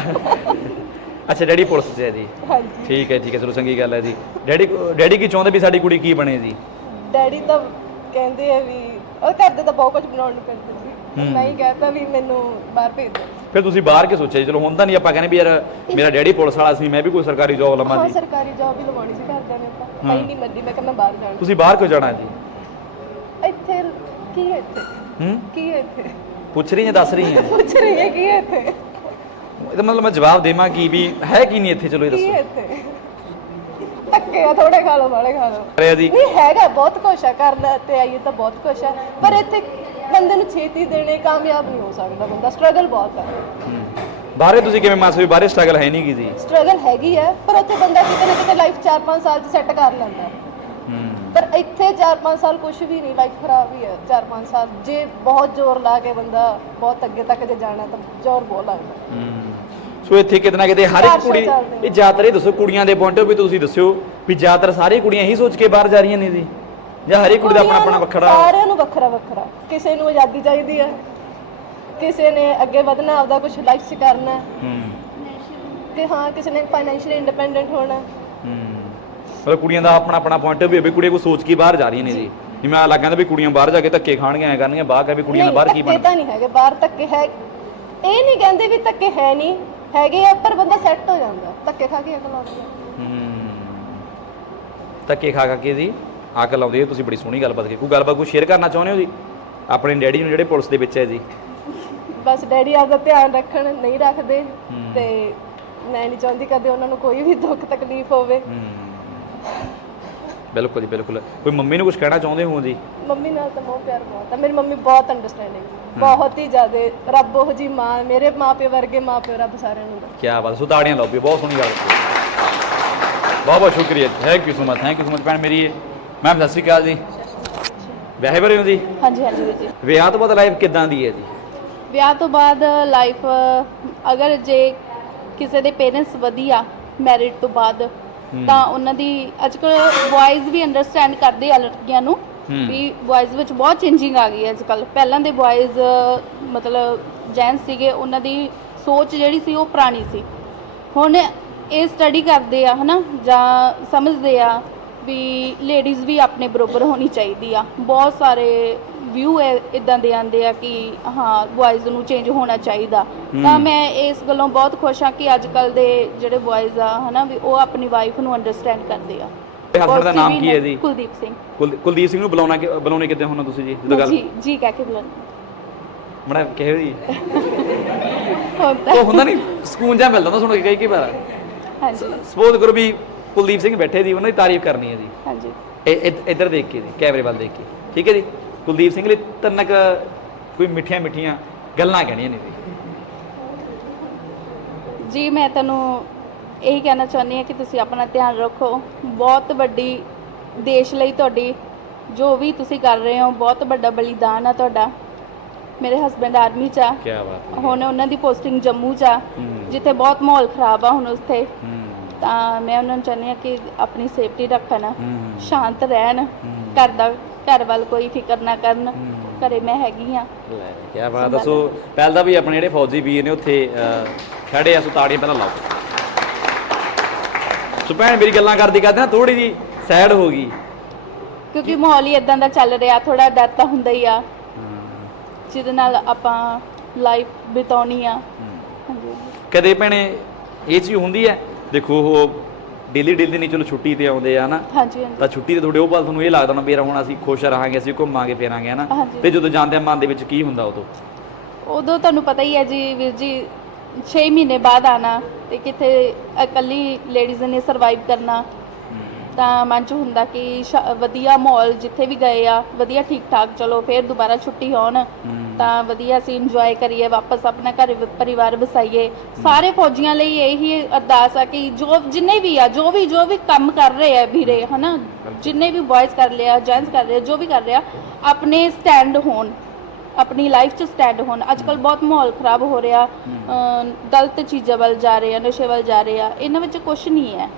ਅੱਛਾ ਡੈਡੀ ਪੁਲਿਸ 'ਚ ਹੈ ਜੀ। ਹਾਂਜੀ। ਠੀਕ ਹੈ ਠੀਕ ਹੈ ਚਲੋ ਚੰਗੀ ਗੱਲ ਹੈ ਜੀ। ਡੈਡੀ ਡੈਡੀ ਕੀ ਚਾਹੁੰਦੇ ਵੀ ਸਾਡੀ ਕੁੜੀ ਕੀ ਬਣੇ ਜੀ? ਡੈਡੀ ਤਾਂ ਕਹਿੰਦੇ ਆ ਵੀ ਉਹ ਕਰਦੇ ਤਾਂ ਬਹੁਤ ਕੁਝ ਬਣਾਉਣ ਨੂੰ ਕਰਦੇ ਸੀ। ਮੈਂ ਹੀ ਕਹਤਾ ਵੀ ਮੈਨੂੰ ਬਾਹਰ ਭੇਜ ਦਿਓ। ਫਿਰ ਤੁਸੀਂ ਬਾਹਰ ਕੇ ਸੋਚਿਆ ਜੀ? ਚਲੋ ਹੁਣ ਤਾਂ ਨਹੀਂ ਆਪਾਂ ਕਹਿੰਦੇ ਵੀ ਯਾਰ ਮੇਰਾ ਡੈਡੀ ਪੁਲਿਸ ਵਾਲਾ ਸੀ ਮੈਂ ਵੀ ਕੋਈ ਸਰਕਾਰੀ ਜੌਬ ਲਵਾਂ ਹਾਂ ਜੀ। ਸਰਕਾਰੀ ਜੌਬ ਹੀ ਲਵਾਉਣੀ ਸੀ ਘਰਦਿਆਂ ਨੇ ਤਾਂ। ਭਾਈ ਨਹੀਂ ਮੈਂ ਕਿਹਾ ਮੈਂ ਬਾਹਰ ਜਾਣਾ। ਤੁਸੀਂ ਬਾਹਰ ਕਿਉਂ ਜਾਣਾ ਜੀ? ਇੱਥੇ ਕੀ ਹੈ ਇੱਥੇ? ਹੂੰ? ਕੀ ਹੈ ਇੱਥੇ? ਪੁੱਛ ਰਹੀ ਜਾਂ ਦੱਸ ਰਹੀ ਹੈ? ਪੁੱਛ ਰਹੀ ਹੈ ਕੀ ਹੈ ਇੱਥੇ? ਇਹਦਾ ਮਤਲਬ ਮੈਂ ਜਵਾਬ ਦੇਵਾਂ ਕੀ ਵੀ ਹੈ ਕੀ ਨਹੀਂ ਇੱਥੇ? ਚਲੋ ਇਹ ਕੀ ਹੈ ਇੱਥੇ? ਧੱਕੇ ਆ ਥੋੜੇ ਖਾ ਲਓ ਵਾਲੇ ਖਾ ਲਓ। ਅਰੇ ਜੀ। ਨਹੀਂ ਹੈਗਾ ਬਹੁਤ ਕੁਛ ਹੈ ਕਰਨ ਤੇ ਆਈਏ ਤਾਂ ਬਹੁਤ ਕੁਛ ਹੈ ਪਰ ਇੱਥੇ ਬੰਦੇ ਨੂੰ ਛੇਤੀ ਦੇਣੇ ਕਾਮਯਾਬ ਨਹੀਂ ਹੋ ਸਕਦਾ ਬੰਦਾ ਸਟਰਗਲ ਬਹੁਤ ਹੈ ਹੂੰ। ਬਾਹਰੇ ਤੁਸੀਂ ਕਿਵੇਂ ਮਾਸ ਵੀ ਬਾਹਰੇ ਸਟਰਗਲ ਹੈ ਨਹੀਂ ਕੀ ਜੀ। ਸਟਰਗਲ ਹੈਗੀ ਹੈ ਪਰ ਉੱਥੇ ਬੰਦਾ ਕਿਤੇ ਨਾ ਕਿਤੇ ਲਾਈਫ 4-5 ਸਾਲ ਚ ਸੈੱਟ ਕਰ ਲੈਂਦਾ। ਪਰ ਇੱਥੇ 4-5 ਸਾਲ ਕੁਝ ਵੀ ਨਹੀਂ ਲਾਈਫ ਖਰਾਬ ਹੀ ਹੈ 4-5 ਸਾਲ। ਜੇ ਬਹੁਤ ਜ਼ੋਰ ਲਾ ਕੇ ਬੰਦਾ ਬਹੁਤ ਅੱਗੇ ਤੱਕ ਜੇ ਜਾਣਾ ਤਾਂ ਜ਼ੋਰ ਬਹੁਤ ਲੱਗਦਾ। ਹੂੰ। ਸੋ ਇੱਥੇ ਕਿਤੇ ਨਾ ਕਿਤੇ ਹਰ ਇੱਕ ਕੁੜੀ। ਇਹ ਜ਼ਿਆਦਾਤਰ ਇਹ ਦੱਸੋ ਕੁੜੀਆਂ ਦੇ ਪੁਆਇੰਟ ਵੀ ਤੁਸੀਂ ਦੱਸਿਓ ਵੀ ਜ਼ਿਆਦਾਤਰ ਸਾਰੀ ਕੁੜੀਆਂ ਇਹੀ ਸੋਚ ਕੇ ਬਾਹਰ ਜਾ ਰਹੀਆਂ ਨੇ ਜੀ। ਜਾਂ ਹਰ ਇੱਕ ਕੁੜੀ ਦਾ ਆਪਣਾ ਆਪਣਾ ਵੱਖਰਾ ਸਾਰਿਆਂ ਨੂੰ ਵੱਖਰਾ ਵੱਖਰਾ। ਕਿਸੇ ਨੂੰ ਆਜ਼ਾਦੀ ਚਾਹੀਦੀ ਹੈ। ਕਿਸੇ ਨੇ ਅੱਗੇ ਵਧਣਾ ਆਪਦਾ ਕੁਝ ਲਾਈਫ 'ਚ ਕਰਨਾ। ਹੈ। ਕਿ ਹਾਂ ਕਿਸੇ ਨੇ ਫਾਈਨੈਂਸ਼ੀਅਲੀ ਇੰਡੀਪੈਂਡੈਂਟ ਹੋਣਾ। ਹੈ। ਮਤਲਬ ਕੁੜੀਆਂ ਦਾ ਆਪਣਾ ਆਪਣਾ ਪੁਆਇੰਟ ਵੀ ਹੈ ਵੀ ਕੁੜੀਆਂ ਕੋ ਸੋਚ ਕੇ ਬਾਹਰ ਜਾ ਰਹੀਆਂ ਨੇ ਜੀ। ਜਿਵੇਂ ਆ ਲੱਗਦਾ ਵੀ ਕੁੜੀਆਂ ਬਾਹਰ ਜਾ ਕੇ ਧੱਕੇ ਖਾਣਗੀਆਂ ਐ ਕਰਨਗੀਆਂ ਬਾਹਰ ਕਰ ਵੀ ਕੁੜੀਆਂ ਦਾ ਬਾਹਰ ਕੀ ਧੱਕੇ ਬਣ ਤਾਂ ਨਹੀਂ ਹੈਗੇ ਬਾਹਰ ਧੱਕੇ ਹੈ ਇਹ ਨਹੀਂ ਕਹਿੰਦੇ ਵੀ ਧੱਕੇ ਹੈ ਨਹੀਂ। ਹੈਗੇ ਆ ਪਰ ਬੰਦਾ ਸੈੱਟ ਹੋ ਜਾਂਦਾ। ਧੱਕੇ ਖਾ ਕੇ ਅਕਲ ਆਉਂਦੀ ਹੈ ਹੂੰ। ਧੱਕੇ ਖਾ ਖਾ ਕੇ ਜੀ ਅਕਲ ਲਾਉਂਦੀ ਹੈ ਤੁਸੀਂ ਬੜੀ ਸੋਹਣੀ ਗੱਲਬਾਤ ਕੀਤੀ। ਕੋਈ ਗੱਲਬਾਤ ਕੋਈ ਸ਼ੇਅਰ ਕਰਨਾ ਚਾਹੁੰਦੇ ਹੋ ਜੀ? ਆਪਣੇ ਡੈਡੀ ਨੂੰ ਜਿਹੜੇ ਪੁਲਿਸ ਦੇ ਵਿੱਚ ਹੈ ਜੀ। ਬਸ ਡੈਡੀ ਆਪਦਾ ਧਿਆਨ ਰੱਖਣ ਨਹੀਂ ਰੱਖਦੇ। ਤੇ ਮੈਂ ਨਹੀਂ ਚਾਹੁੰਦੀ ਕਦੇ ਉਹਨਾਂ ਨੂੰ ਕੋਈ ਵੀ ਦੁੱਖ ਤਕਲੀਫ ਹੋਵੇ। ਹੂੰ। ਬਿਲਕੁਲ ਜੀ ਬਿਲਕੁਲ। ਕੋਈ ਮੰਮੀ ਨੂੰ ਕੁਝ ਕਹਿਣਾ ਚਾਹੁੰਦੇ ਹੋ ਜੀ? ਮੰਮੀ ਨਾਲ ਤਾਂ ਮੋਹ ਪਿਆਰ ਬਹੁਤ ਹੈ ਮੇਰੀ ਮੰਮੀ ਬਹੁਤ ਅੰਡਰਸਟੈਂਡਿੰਗ ਬਹੁਤ ਹੀ ਜ਼ਿਆਦਾ ਰੱਬ ਉਹ ਜੀ ਮਾਂ ਮੇਰੇ ਮਾਪੇ ਵਰਗੇ ਮਾਪੇ ਰੱਬ ਸਾਰਿਆਂ ਨੂੰ ਕੀ ਬਾਤ ਸੋ ਤਾੜੀਆਂ ਲਾਓ ਵੀ ਬਹੁਤ ਸੋਹਣੀ ਗੱਲ ਬਹੁਤ ਬਹੁਤ ਸ਼ੁਕਰੀਆ thank you so much thank you so much ਭੈਣ ਮੇਰੀ। ਮੈਮ ਸਤਿ ਸ਼੍ਰੀ ਅਕਾਲ ਜੀ। ਵਿਆਹੇ ਬਰੇ ਹੋ ਜੀ? ਹਾਂਜੀ ਹਾਂਜੀ ਵੀਰ ਜੀ। ਵਿਆਹ ਤੋਂ ਬਾਅਦ ਲਾਈਫ ਕਿੱਦਾਂ ਦੀ ਹੈ ਜੀ? ਵਿਆਹ ਤੋਂ ਬਾਅਦ ਲਾਈਫ ਅਗਰ ਜੇ ਕਿਸੇ ਦੇ ਪੇਰੈਂਟਸ ਵਧੀਆ ਮੈਰਿਡ ਤੋਂ ਬਾਅਦ ਤਾਂ ਉਹਨਾਂ ਦੀ ਅੱਜ ਅੱਜਕੱਲ ਬॉयਜ਼ ਵੀ ਅੰਡਰਸਟੈਂਡ ਕਰਦੇ ਆ ਲੜਕੀਆਂ ਨੂੰ ਵੀ ਬॉयਜ਼ ਵਿੱਚ ਬਹੁਤ ਚੇਂਜਿੰਗ ਆ ਗਈ ਹੈ ਅੱਜਕੱਲ ਪਹਿਲਾਂ ਦੇ ਬॉयਜ਼ ਮਤਲਬ ਜੈਂਟਸ ਸੀਗੇ ਉਹਨਾਂ ਦੀ ਸੋਚ ਜਿਹੜੀ ਸੀ ਉਹ ਪੁਰਾਣੀ ਸੀ। ਹੁਣ ਇਹ ਸਟੱਡੀ ਕਰਦੇ ਆ ਹਨਾ ਜਾਂ ਸਮਝਦੇ ਆ ਵੀ ਲੇਡੀਜ਼ ਵੀ ਆਪਣੇ ਬਰੋਬਰ ਹੋਣੀ ਚਾਹੀਦੀ ਆ। ਬਹੁਤ ਸਾਰੇ ਵਿਊ ਇਦਾਂ ਦੇ ਆਉਂਦੇ ਆ ਕਿ ਹਾਂ ਬॉयਜ਼ ਨੂੰ ਚੇਂਜ ਹੋਣਾ ਚਾਹੀਦਾ। ਤਾਂ ਮੈਂ ਇਸ ਗੱਲੋਂ ਬਹੁਤ ਖੁਸ਼ ਹਾਂ ਕਿ ਅੱਜ ਕੱਲ ਦੇ ਜਿਹੜੇ ਬॉयਜ਼ ਆ ਹਨਾ ਵੀ ਉਹ ਆਪਣੀ ਵਾਈਫ ਨੂੰ ਅੰਡਰਸਟੈਂਡ ਕਰਦੇ ਆ। ਹਸਬੰਡ ਦਾ ਨਾਮ ਕੀ ਹੈ ਜੀ? ਕੁਲਦੀਪ ਸਿੰਘ। ਕੁਲ- ਕੁਲਦੀਪ ਸਿੰਘ ਨੂੰ ਬੁਲਾਉਣਾ ਕਿ- ਬੁਲਾਉਣੇ ਕਿੱਦਾਂ ਹੁੰਦਾ ਤੁਸੀਂ ਜੀ? ਜਦੋਂ ਗੱਲ ਜੀ ਜੀ ਕਹਿ ਕੇ ਬੁਲਾਉਂਦੇ ਮੜਾ ਕਿਹੋ ਜੀ? ਹੁੰਦਾ ਉਹ ਹੁੰਦਾ ਨਹੀਂ ਸਕੂਨ ਜਿਹਾ ਮਿਲਦਾ ਹੁੰਦਾ ਸੁਣ ਕੇ ਕਈ ਕਈ ਵਾਰ। ਹਾਂਜੀ। ਸਪੋਜ਼ ਕਰੋ ਵੀ ਕੁਲਦੀਪ ਸਿੰਘ ਬੈਠੇ ਜੀ ਉਹਨਾਂ ਦੀ ਤਾਰੀਫ ਕਰਨੀ ਹੈ ਜੀ। ਹਾਂਜੀ। ਇਧ- ਇੱਧਰ ਦੇਖ ਕੇ ਜੀ ਕੈਮਰੇ ਵੱਲ ਦੇਖ ਕੇ। ਠੀਕ ਹੈ ਜੀ? ਕੁਲਦੀਪ ਸਿੰਘ ਲਈ ਤਿੰਨ ਕੁ ਕੋਈ ਮਿੱਠੀਆਂ ਮਿੱਠੀਆਂ ਗੱਲਾਂ ਕਹਿਣੀਆਂ ਨੇ ਜੀ। ਜੀ ਮੈਂ ਤੁਹਾਨੂੰ ਇਹੀ ਕਹਿਣਾ ਚਾਹੁੰਦੀ ਹਾਂ ਕਿ ਤੁਸੀਂ ਆਪਣਾ ਧਿਆਨ ਰੱਖੋ। ਬਹੁਤ ਵੱਡੀ ਦੇਸ਼ ਲਈ ਤੁਹਾਡੀ ਜੋ ਵੀ ਤੁਸੀਂ ਕਰ ਰਹੇ ਹੋ ਬਹੁਤ ਵੱਡਾ ਬਲੀਦਾਨ ਆ ਤੁਹਾਡਾ। ਮੇਰੇ ਹਸਬੰਡ ਆਰਮੀ 'ਚ ਆ। ਕੀ ਬਾਤ ਹੈ। ਹੁਣ ਉਹਨਾਂ ਦੀ ਪੋਸਟਿੰਗ ਜੰਮੂ 'ਚ ਆ। ਹੂੰ। ਜਿੱਥੇ ਬਹੁਤ ਮਾਹੌਲ ਖਰਾਬ ਆ ਹੁਣ ਉੱਥੇ। ਹੂੰ। ਤਾਂ ਮੈਂ ਉਹਨਾਂ ਨੂੰ ਚਾਹੁੰਦੀ ਹਾਂ ਕਿ ਆਪਣੀ ਸੇਫਟੀ ਰੱਖਣ ਹੂੰ। ਸ਼ਾਂਤ ਰਹਿਣ ਘਰ ਦਾ ਘਰ ਵੱਲ ਕੋਈ ਫਿਕਰ ਨਾ ਕਰਨ ਘਰੇ ਮੈਂ ਹੈਗੀ ਆ ਲੈ ਕੀ ਬਾਤ ਦੱਸੋ ਪਹਿਲਾਂ ਤਾਂ ਵੀ ਆਪਣੇ ਜਿਹੜੇ ਫੌਜੀ ਵੀਰ ਨੇ ਉੱਥੇ ਖੜੇ ਆ ਸੋ ਤਾੜੀਆਂ ਪਹਿਲਾਂ ਲਾਓ। ਸੋ ਭੈਣ ਮੇਰੀ ਗੱਲਾਂ ਕਰਦੀ ਕਰਦੇ ਨਾ ਥੋੜੀ ਜੀ ਸੈਡ ਹੋ ਗਈ। ਕਿਉਂਕਿ ਮਾਹੌਲ ਹੀ ਇਦਾਂ ਦਾ ਚੱਲ ਰਿਹਾ ਥੋੜਾ ਡਰ ਤਾਂ ਹੁੰਦਾ ਹੀ ਆ। ਜਿਹਦੇ ਨਾਲ ਆਪਾਂ ਲਾਈਫ ਬਿਤਾਉਣੀ ਆ। ਕਦੇ ਭੈਣੇ ਇਹ ਚੀਜ਼ ਹੁੰਦੀ ਹੈ? ਦੇਖੋ ਉਹ ਡੇਲੀ ਡੇਲੀ ਨਹੀਂ ਚਲੋ ਛੁੱਟੀ ਤੇ ਆਉਂਦੇ ਆ ਨਾ ਹਾਂਜੀ ਹਾਂਜੀ। ਤਾਂ ਛੁੱਟੀ ਤੇ ਤੁਹਾਡੇ ਉਹ ਪਲ ਤੁਹਾਨੂੰ ਇਹ ਲੱਗਦਾ ਨਾ ਮੇਰਾ ਹੁਣ ਅਸੀਂ ਖੁਸ਼ ਰਹਾਂਗੇ ਅਸੀਂ ਘੁੰਮਾਂਗੇ ਫੇਰਾਂਗੇ ਹਨਾ? ਹਾਂਜੀ। ਤੇ ਜਦੋਂ ਜਾਂਦੇ ਆ ਮਨ ਦੇ ਵਿੱਚ ਕੀ ਹੁੰਦਾ ਉਦੋਂ? ਉਦੋਂ ਤੁਹਾਨੂੰ ਪਤਾ ਹੀ ਹੈ ਜੀ ਵੀਰ ਜੀ 6 ਮਹੀਨੇ ਬਾਅਦ ਆਣਾ ਤੇ ਕਿਤੇ ਇਕੱਲੀ ਲੇਡੀਜ਼ ਨੇ ਸਰਵਾਈਵ ਕਰਨਾ। ਤਾਂ ਮਨ ਚ ਹੁੰਦਾ ਕਿ ਸ਼ਾ- ਵਧੀਆ ਮਾਹੌਲ ਜਿੱਥੇ ਵੀ ਗਏ ਆ ਵਧੀਆ ਠੀਕ ਠਾਕ ਚਲੋ ਫੇਰ ਦੁਬਾਰਾ ਛੁੱਟੀ ਹੋਣ। ਤਾਂ ਵਧੀਆ ਅਸੀਂ ਇੰਜੋਏ ਕਰੀਏ ਵਾਪਸ ਆਪਣਾ ਘਰ ਵ- ਪਰਿਵਾਰ ਵਸਾਈਏ। ਸਾਰੇ ਫੌਜੀਆਂ ਲਈ ਇਹੀ ਅਰਦਾਸ ਆ ਕਿ ਜੋ ਜਿੰਨੇ ਵੀ ਆ ਜੋ ਵੀ ਜੋ ਵੀ ਕੰਮ ਕਰ ਰਹੇ ਆ ਵੀਰੇ ਹਨਾ? ਜਿੰਨੇ ਵੀ ਬॉयਜ਼ ਕਰ ਲਿਆ ਜੈਂਟਸ ਕਰ ਰਹੇ ਆ, ਜੋ ਵੀ ਕਰ ਰਿਹਾ ਆਪਣੇ ਸਟੈਂਡ ਹੋਣ। ਆਪਣੀ ਲਾਈਫ 'ਚ ਸਟੈਂਡ ਹੋਣ। ਅੱਜ ਕੱਲ ਬਹੁਤ ਮਾਹੌਲ ਖਰਾਬ ਹੋ ਰਿਹਾ। ਅਮ ਗਲਤ ਚੀਜ਼ਾਂ ਵੱਲ ਜਾ ਰਹੇ ਆ ਨਸ਼ੇ ਵੱਲ ਜਾ ਰਹੇ ਆ। ਇਹਨਾਂ ਵਿੱਚ ਕੁਝ ਨਹੀਂ ਹੈ।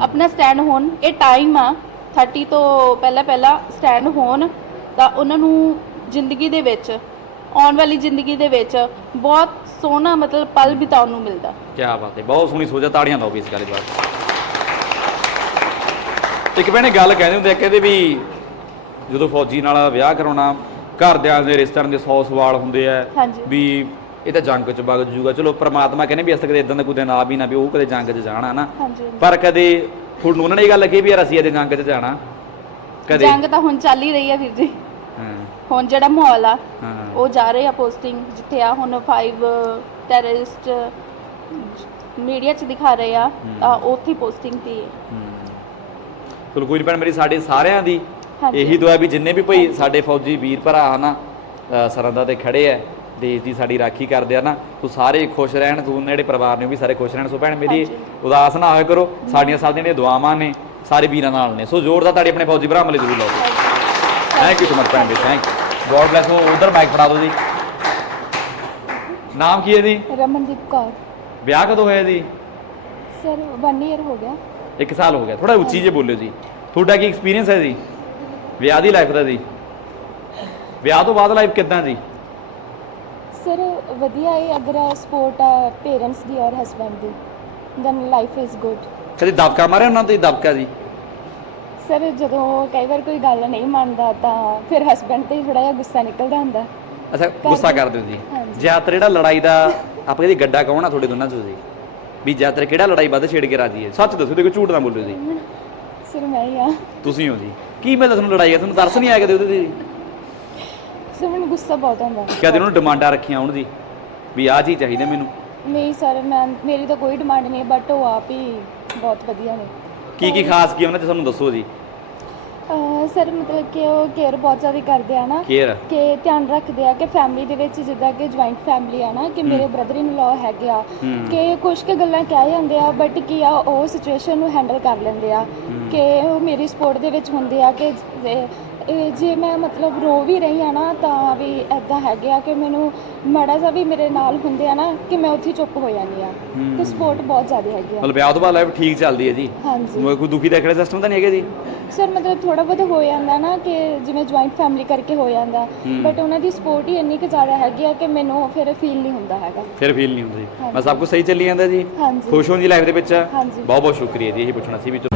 ਆਪਣਾ ਸਟੈਂਡ ਹੋਣ। ਇਹ ਟਾਈਮ ਆ। 30 ਤੋਂ ਪਹਿਲਾਂ ਪਹਿਲਾਂ ਸਟੈਂਡ ਹੋਣ ਤਾਂ ਉਹਨਾਂ ਨੂੰ ਜ਼ਿੰਦਗੀ ਦੇ ਵਿੱਚ ਆਉਣ ਵਾਲੀ ਜ਼ਿੰਦਗੀ ਦੇ ਵਿੱਚ ਬਹੁਤ ਸੋਹਣਾ ਮਤਲਬ ਪਲ ਬਿਤਾਉਣ ਨੂੰ ਮਿਲਦਾ। ਕੀ ਬਾਤ ਹੈ। ਬਹੁਤ ਸੋਹਣੀ ਸੋਚ ਹੈ ਤਾੜੀਆਂ ਲਾਓ ਵੀ ਇਸ ਗੱਲ ਦੇ ਬਾਅਦ ਇੱਕ ਭੈਣੇ ਗੱਲ ਕਹਿੰਦੇ ਹੁੰਦੇ ਆ ਕਹਿੰਦੇ ਵੀ ਜਦੋਂ ਫੌਜੀ ਨਾਲ ਵਿਆਹ ਕਰਾਉਣਾ ਘਰਦਿਆਂ ਦੇ ਰਿਸ਼ਤੇਦਾਰਾਂ ਦੇ 100 ਸਵਾਲ ਹੁੰਦੇ ਆ। ਵੀ ਇਹ ਤਾਂ ਜੰਗ ਚ ਵਗ ਜੂਗਾ। ਚਲੋ ਪ੍ਰਮਾਤਮਾ ਕਹਿੰਦੇ ਵੀ ਅਸ ਕਦੇ ਇਦਾਂ ਦਾ ਕੋਈ ਦਿਨ ਆ ਵੀ ਨਾ ਵੀ ਉਹ ਕਦੇ ਜੰਗ 'ਚ ਜਾਣਾ ਨਾ। ਹਾਂਜੀ। ਪਰ ਕਦੇ ਤੁਹਾਨੂੰ ਉਹਨਾਂ ਨੇ ਇਹ ਗੱਲ ਕਹੀ ਵੀ ਯਾਰ ਅਸੀਂ ਇਹਦੇ ਜੰਗ 'ਚ ਜਾਣਾ। ਕਦੇ। ਜੰਗ ਤਾਂ ਹੁਣ ਚੱਲ ਹੀ ਰਹੀ ਆ ਵੀਰ ਜੀ। ਹਾਂ। ਹੁਣ ਜਿਹੜਾ ਮਾਹੌਲ ਆ ਹਾਂ। ਉਹ ਜਾ ਰਹੇ ਆ ਪੋਸਟਿੰਗ ਜਿੱਥੇ ਆ ਹੁਣ 5 ਟੈਰਰਿਸਟ ਮੀਡੀਆ 'ਚ ਦਿਖਾ ਰਹੇ ਆ ਤਾਂ ਉੱਥੇ ਪੋਸਟਿੰਗ ਤੇ ਹੈ। ਚਲੋ ਕੋਈ ਨੀ ਭੈਣ ਮੇਰੀ ਸਾਡੇ ਸਾਰਿਆਂ ਦੀ ਹਾਂਜੀ। ਇਹੀ ਦੁਆ ਵੀ ਜਿੰਨੇ ਵੀ ਭਾਈ ਸਾਡੇ ਫੌਜੀ ਵੀਰ ਭਰਾ ਹਨਾ ਅ, ਸਰਹੱਦਾਂ ਤੇ ਖੜੇ ਆ ਦੇਸ਼ ਦੀ ਸਾਡੀ ਰਾਖੀ ਕਰਦੇ ਆ ਨਾ ਉਹ ਸਾਰੇ ਖੁਸ਼ ਰਹਿਣ ਤੂੰ ਜਿਹੜੇ ਪਰਿਵਾਰ ਨੇ ਉਹ ਵੀ ਸਾਰੇ ਖੁਸ਼ ਰਹਿਣ। ਸੋ ਭੈਣ ਮੇਰੀ। ਉਦਾਸ ਨਾ ਹੋਇਆ ਕਰੋ ਸਾਡੀਆਂ ਸਭ ਦੀਆਂ ਦੁਆਵਾਂ ਨੇ ਸਾਰੇ ਵੀਰਾਂ ਨਾਲ ਨੇ। ਸੋ ਜ਼ੋਰ ਦਾ ਤੁਹਾਡੇ ਆਪਣੇ ਫੌਜੀ ਭਰਾਵਾਂ ਲਈ ਜ਼ਰੂਰ ਲਾਓ। ਥੈਂਕ ਯੂ ਸੋ ਮਚ ਭੈਣ ਜੀ ਥੈਂਕ ਗੋਡ ਬlesਸ ਉਹ ਉਧਰ ਮਾਈਕ ਫੜਾ ਦਿਓ ਜੀ। ਨਾਮ ਕੀ ਹੈ ਜੀ ਰਮਨਦੀਪ ਕੌਰ। ਵਿਆਹ ਕਦੋਂ ਹੋਇਆ ਜੀ ਸਰ 1 ਇਅਰ ਹੋ ਗਿਆ। ਇੱਕ ਸਾਲ ਹੋ ਗਿਆ। ਥੋੜਾ ਉੱਚੀ ਜਿਹੇ ਬੋਲਿਓ ਜੀ। ਤੁਹਾਡਾ ਕੀ ਐਕਸਪੀਰੀਅੰਸ ਹੈ ਜੀ? ਵਿਆਹ ਦੀ ਲਾਈਫ ਦਾ ਜੀ? ਵਿਆਹ ਤੋਂ ਬਾਅਦ ਲਾਈਫ ਕਿੱਦਾਂ ਜੀ? ਸਰ ਵਧੀਆ ਹੈ ਅਗਰ ਸਪੋਰਟ ਆ ਪੇਰੈਂਟਸ ਦੀ ਔਰ ਹਸਬੰਡ ਦੀ ਦੈਨ ਲਾਈਫ ਇਜ਼ ਗੁੱਡ ਕਦੇ ਦਬਕਾ ਮਾਰਿਆ ਉਹਨਾਂ ਤੇ ਦਬਕਾ ਜੀ? ਸਰ ਜਦੋਂ ਕਈ ਵਾਰ ਕੋਈ ਗੱਲ ਨਹੀਂ ਮੰਨਦਾ ਤਾਂ ਫਿਰ ਹਸਬੰਡ ਤੇ ਥੋੜਾ ਜਿਹਾ ਗੁੱਸਾ ਨਿਕਲਦਾ ਹੁੰਦਾ। ਅੱਛਾ ਗੁੱਸਾ ਕਰ ਦਿਓ ਜੀ। ਹਾਂਜੀ। ਜ਼ਿਆਦਾਤਰ ਜਿਹੜਾ ਲੜਾਈ ਦਾ ਆਪਾਂ ਕਹਿੰਦੇ ਗੱਡਾ ਕੌਣ ਆ ਤੁਹਾਡੇ ਦੋਨਾਂ ਚੋਂ ਜੀ? ਵੀ ਜ਼ਿਆਦਾਤਰ ਕਿਹੜਾ ਲੜਾਈ ਵੱਧ ਛੇੜ ਕੇ ਰਾਜੀ ਹੈ? ਸੱਚ ਦੱਸੋ ਦੇਖੋ ਝੂਠ ਨਾ ਬੋਲਿਓ ਜੀ। ਸਰ ਮੈਂ ਹੀ ਆ। ਤੁਸੀਂ ਹੋ ਜੀ। ਕੀ ਮੈਂ ਤੁਹਾਨੂੰ ਲੜਾਈ ਆ ਤੁਹਾਨੂੰ ਤਰਸ ਨਹੀਂ ਆਇਆ ਕਦੇ ਉਹਦੇ ਤੇ ਜੀ? ਸਰ ਮੈਨੂੰ ਗੁੱਸਾ ਬਹੁਤ ਆਉਂਦਾ। ਕਦੇ ਉਹਨੂੰ ਡਿਮਾਂਡਾਂ ਰੱਖੀਆਂ ਹੋਣ ਜੀ ਵੀ ਆਹ ਚੀਜ਼ ਚਾਹੀਦੀ ਮੈਨੂੰ। ਨਹੀਂ ਸਰ ਮੈਂ ਮੇਰੀ ਤਾਂ ਕੋਈ ਡਿਮਾਂਡ ਨਹੀਂ ਬਟ ਉਹ ਆਪ ਹੀ ਬਹੁਤ ਵਧੀਆ ਨੇ। ਕੀ ਕੀ ਖਾਸ ਕੀ ਉਹਨਾਂ ਤੇ ਸਾਨੂੰ ਦੱਸੋ ਜੀ। ਅਹ ਸਰ ਮਤਲਬ ਕਿ ਉਹ ਕੇਅਰ ਬਹੁਤ ਜ਼ਿਆਦਾ ਕਰਦੇ ਆ ਨਾ। ਕੇਅਰ? ਕਿ ਧਿਆਨ ਰੱਖਦੇ ਆ ਕਿ ਫੈਮਿਲੀ ਦੇ ਵਿੱਚ ਜਿੱਦਾਂ ਕਿ ਜੁਆਇੰਟ ਫੈਮਿਲੀ ਆ ਨਾ ਕਿ ਮੇਰੇ ਬ੍ਰਦਰ ਇਨ ਲਾ ਹੈਗੇ ਆ। ਹੂੰ। ਕਿ ਕੁਝ ਕੁ ਗੱਲਾਂ ਕਹਿ ਜਾਂਦੇ ਆ ਬਟ ਕੀ ਆ ਉਹ ਸਿਚੁਏਸ਼ਨ ਨੂੰ ਹੈਂਡਲ ਕਰ ਲੈਂਦੇ ਆ। ਕਿ ਉਹ ਮੇਰੀ ਸਪੋਰਟ ਦੇ ਵਿੱਚ ਹੁੰਦੇ ਆ ਕਿ ਜੇ- ਮੈਂ ਮਤਲਬ ਰੋ ਵੀ ਰਹੀ ਆ ਨਾ ਤਾਂ ਵੀ ਐਦਾਂ ਹੈਗੇ ਆ ਕਿ ਮੈਨੂੰ ਮਾੜਾ ਜਿਹਾ ਵੀ ਮੇਰੇ ਨਾਲ ਹੁੰਦੇ ਆ ਨਾ ਕਿ ਮੈਂ ਉੱਥੇ ਹੀ ਚੁੱਪ ਹੋ ਜਾਂਦੀ ਆ। ਤੇ ਸਪੋਰਟ ਬਹੁਤ ਜ਼ਿਆਦਾ ਹੈਗੀ ਆ। ਮਤਲਬ ਵਿਆਹ ਤੋਂ ਬਾਅਦ ਲਾਈਫ ਠੀਕ ਚੱਲਦੀ ਹੈ ਜੀ। ਹਾਂਜੀ। ਕੋਈ ਦੁਖੀ ਦਾ ਕਿਹੜਾ ਸਿਸਟਮ ਤਾਂ ਨਹੀਂ ਹੈਗਾ ਜੀ? ਸਰ ਮਤਲਬ ਥੋੜਾ ਬਹੁਤ ਹੋ ਜਾਂਦਾ ਨਾ ਕਿ ਜਿਵੇਂ ਜੁਆਇੰਟ ਫੈਮਿਲੀ ਕਰਕੇ ਹੋ ਜਾਂਦਾ। ਬਟ ਉਹਨਾਂ ਦੀ ਸਪੋਰਟ ਹੀ ਇੰਨੀ ਕੁ ਜ਼ਿਆਦਾ ਹੈਗੀ ਆ ਕਿ ਮੈਨੂੰ ਫਿਰ ਫੀਲ ਨਹੀਂ ਹੁੰਦਾ ਹੈਗਾ। ਫਿਰ ਫੀਲ ਨਹੀਂ ਹੁੰਦਾ ਜੀ। ਮੈਂ ਸਭ ਕੁਝ ਸਹੀ ਚੱਲੀ ਜਾਂਦਾ ਜੀ। ਹਾਂਜੀ। ਖੁਸ਼ ਹੋ ਜੀ ਲਾਈਫ ਦੇ ਵਿੱਚ ਹਾਂਜੀ। ਬਹੁਤ ਬਹੁਤ ਸ਼ੁਕਰੀਆ ਜੀ ਇਹ ਪੁੱਛਣਾ ਸੀ ਵੀ ਚਲੋ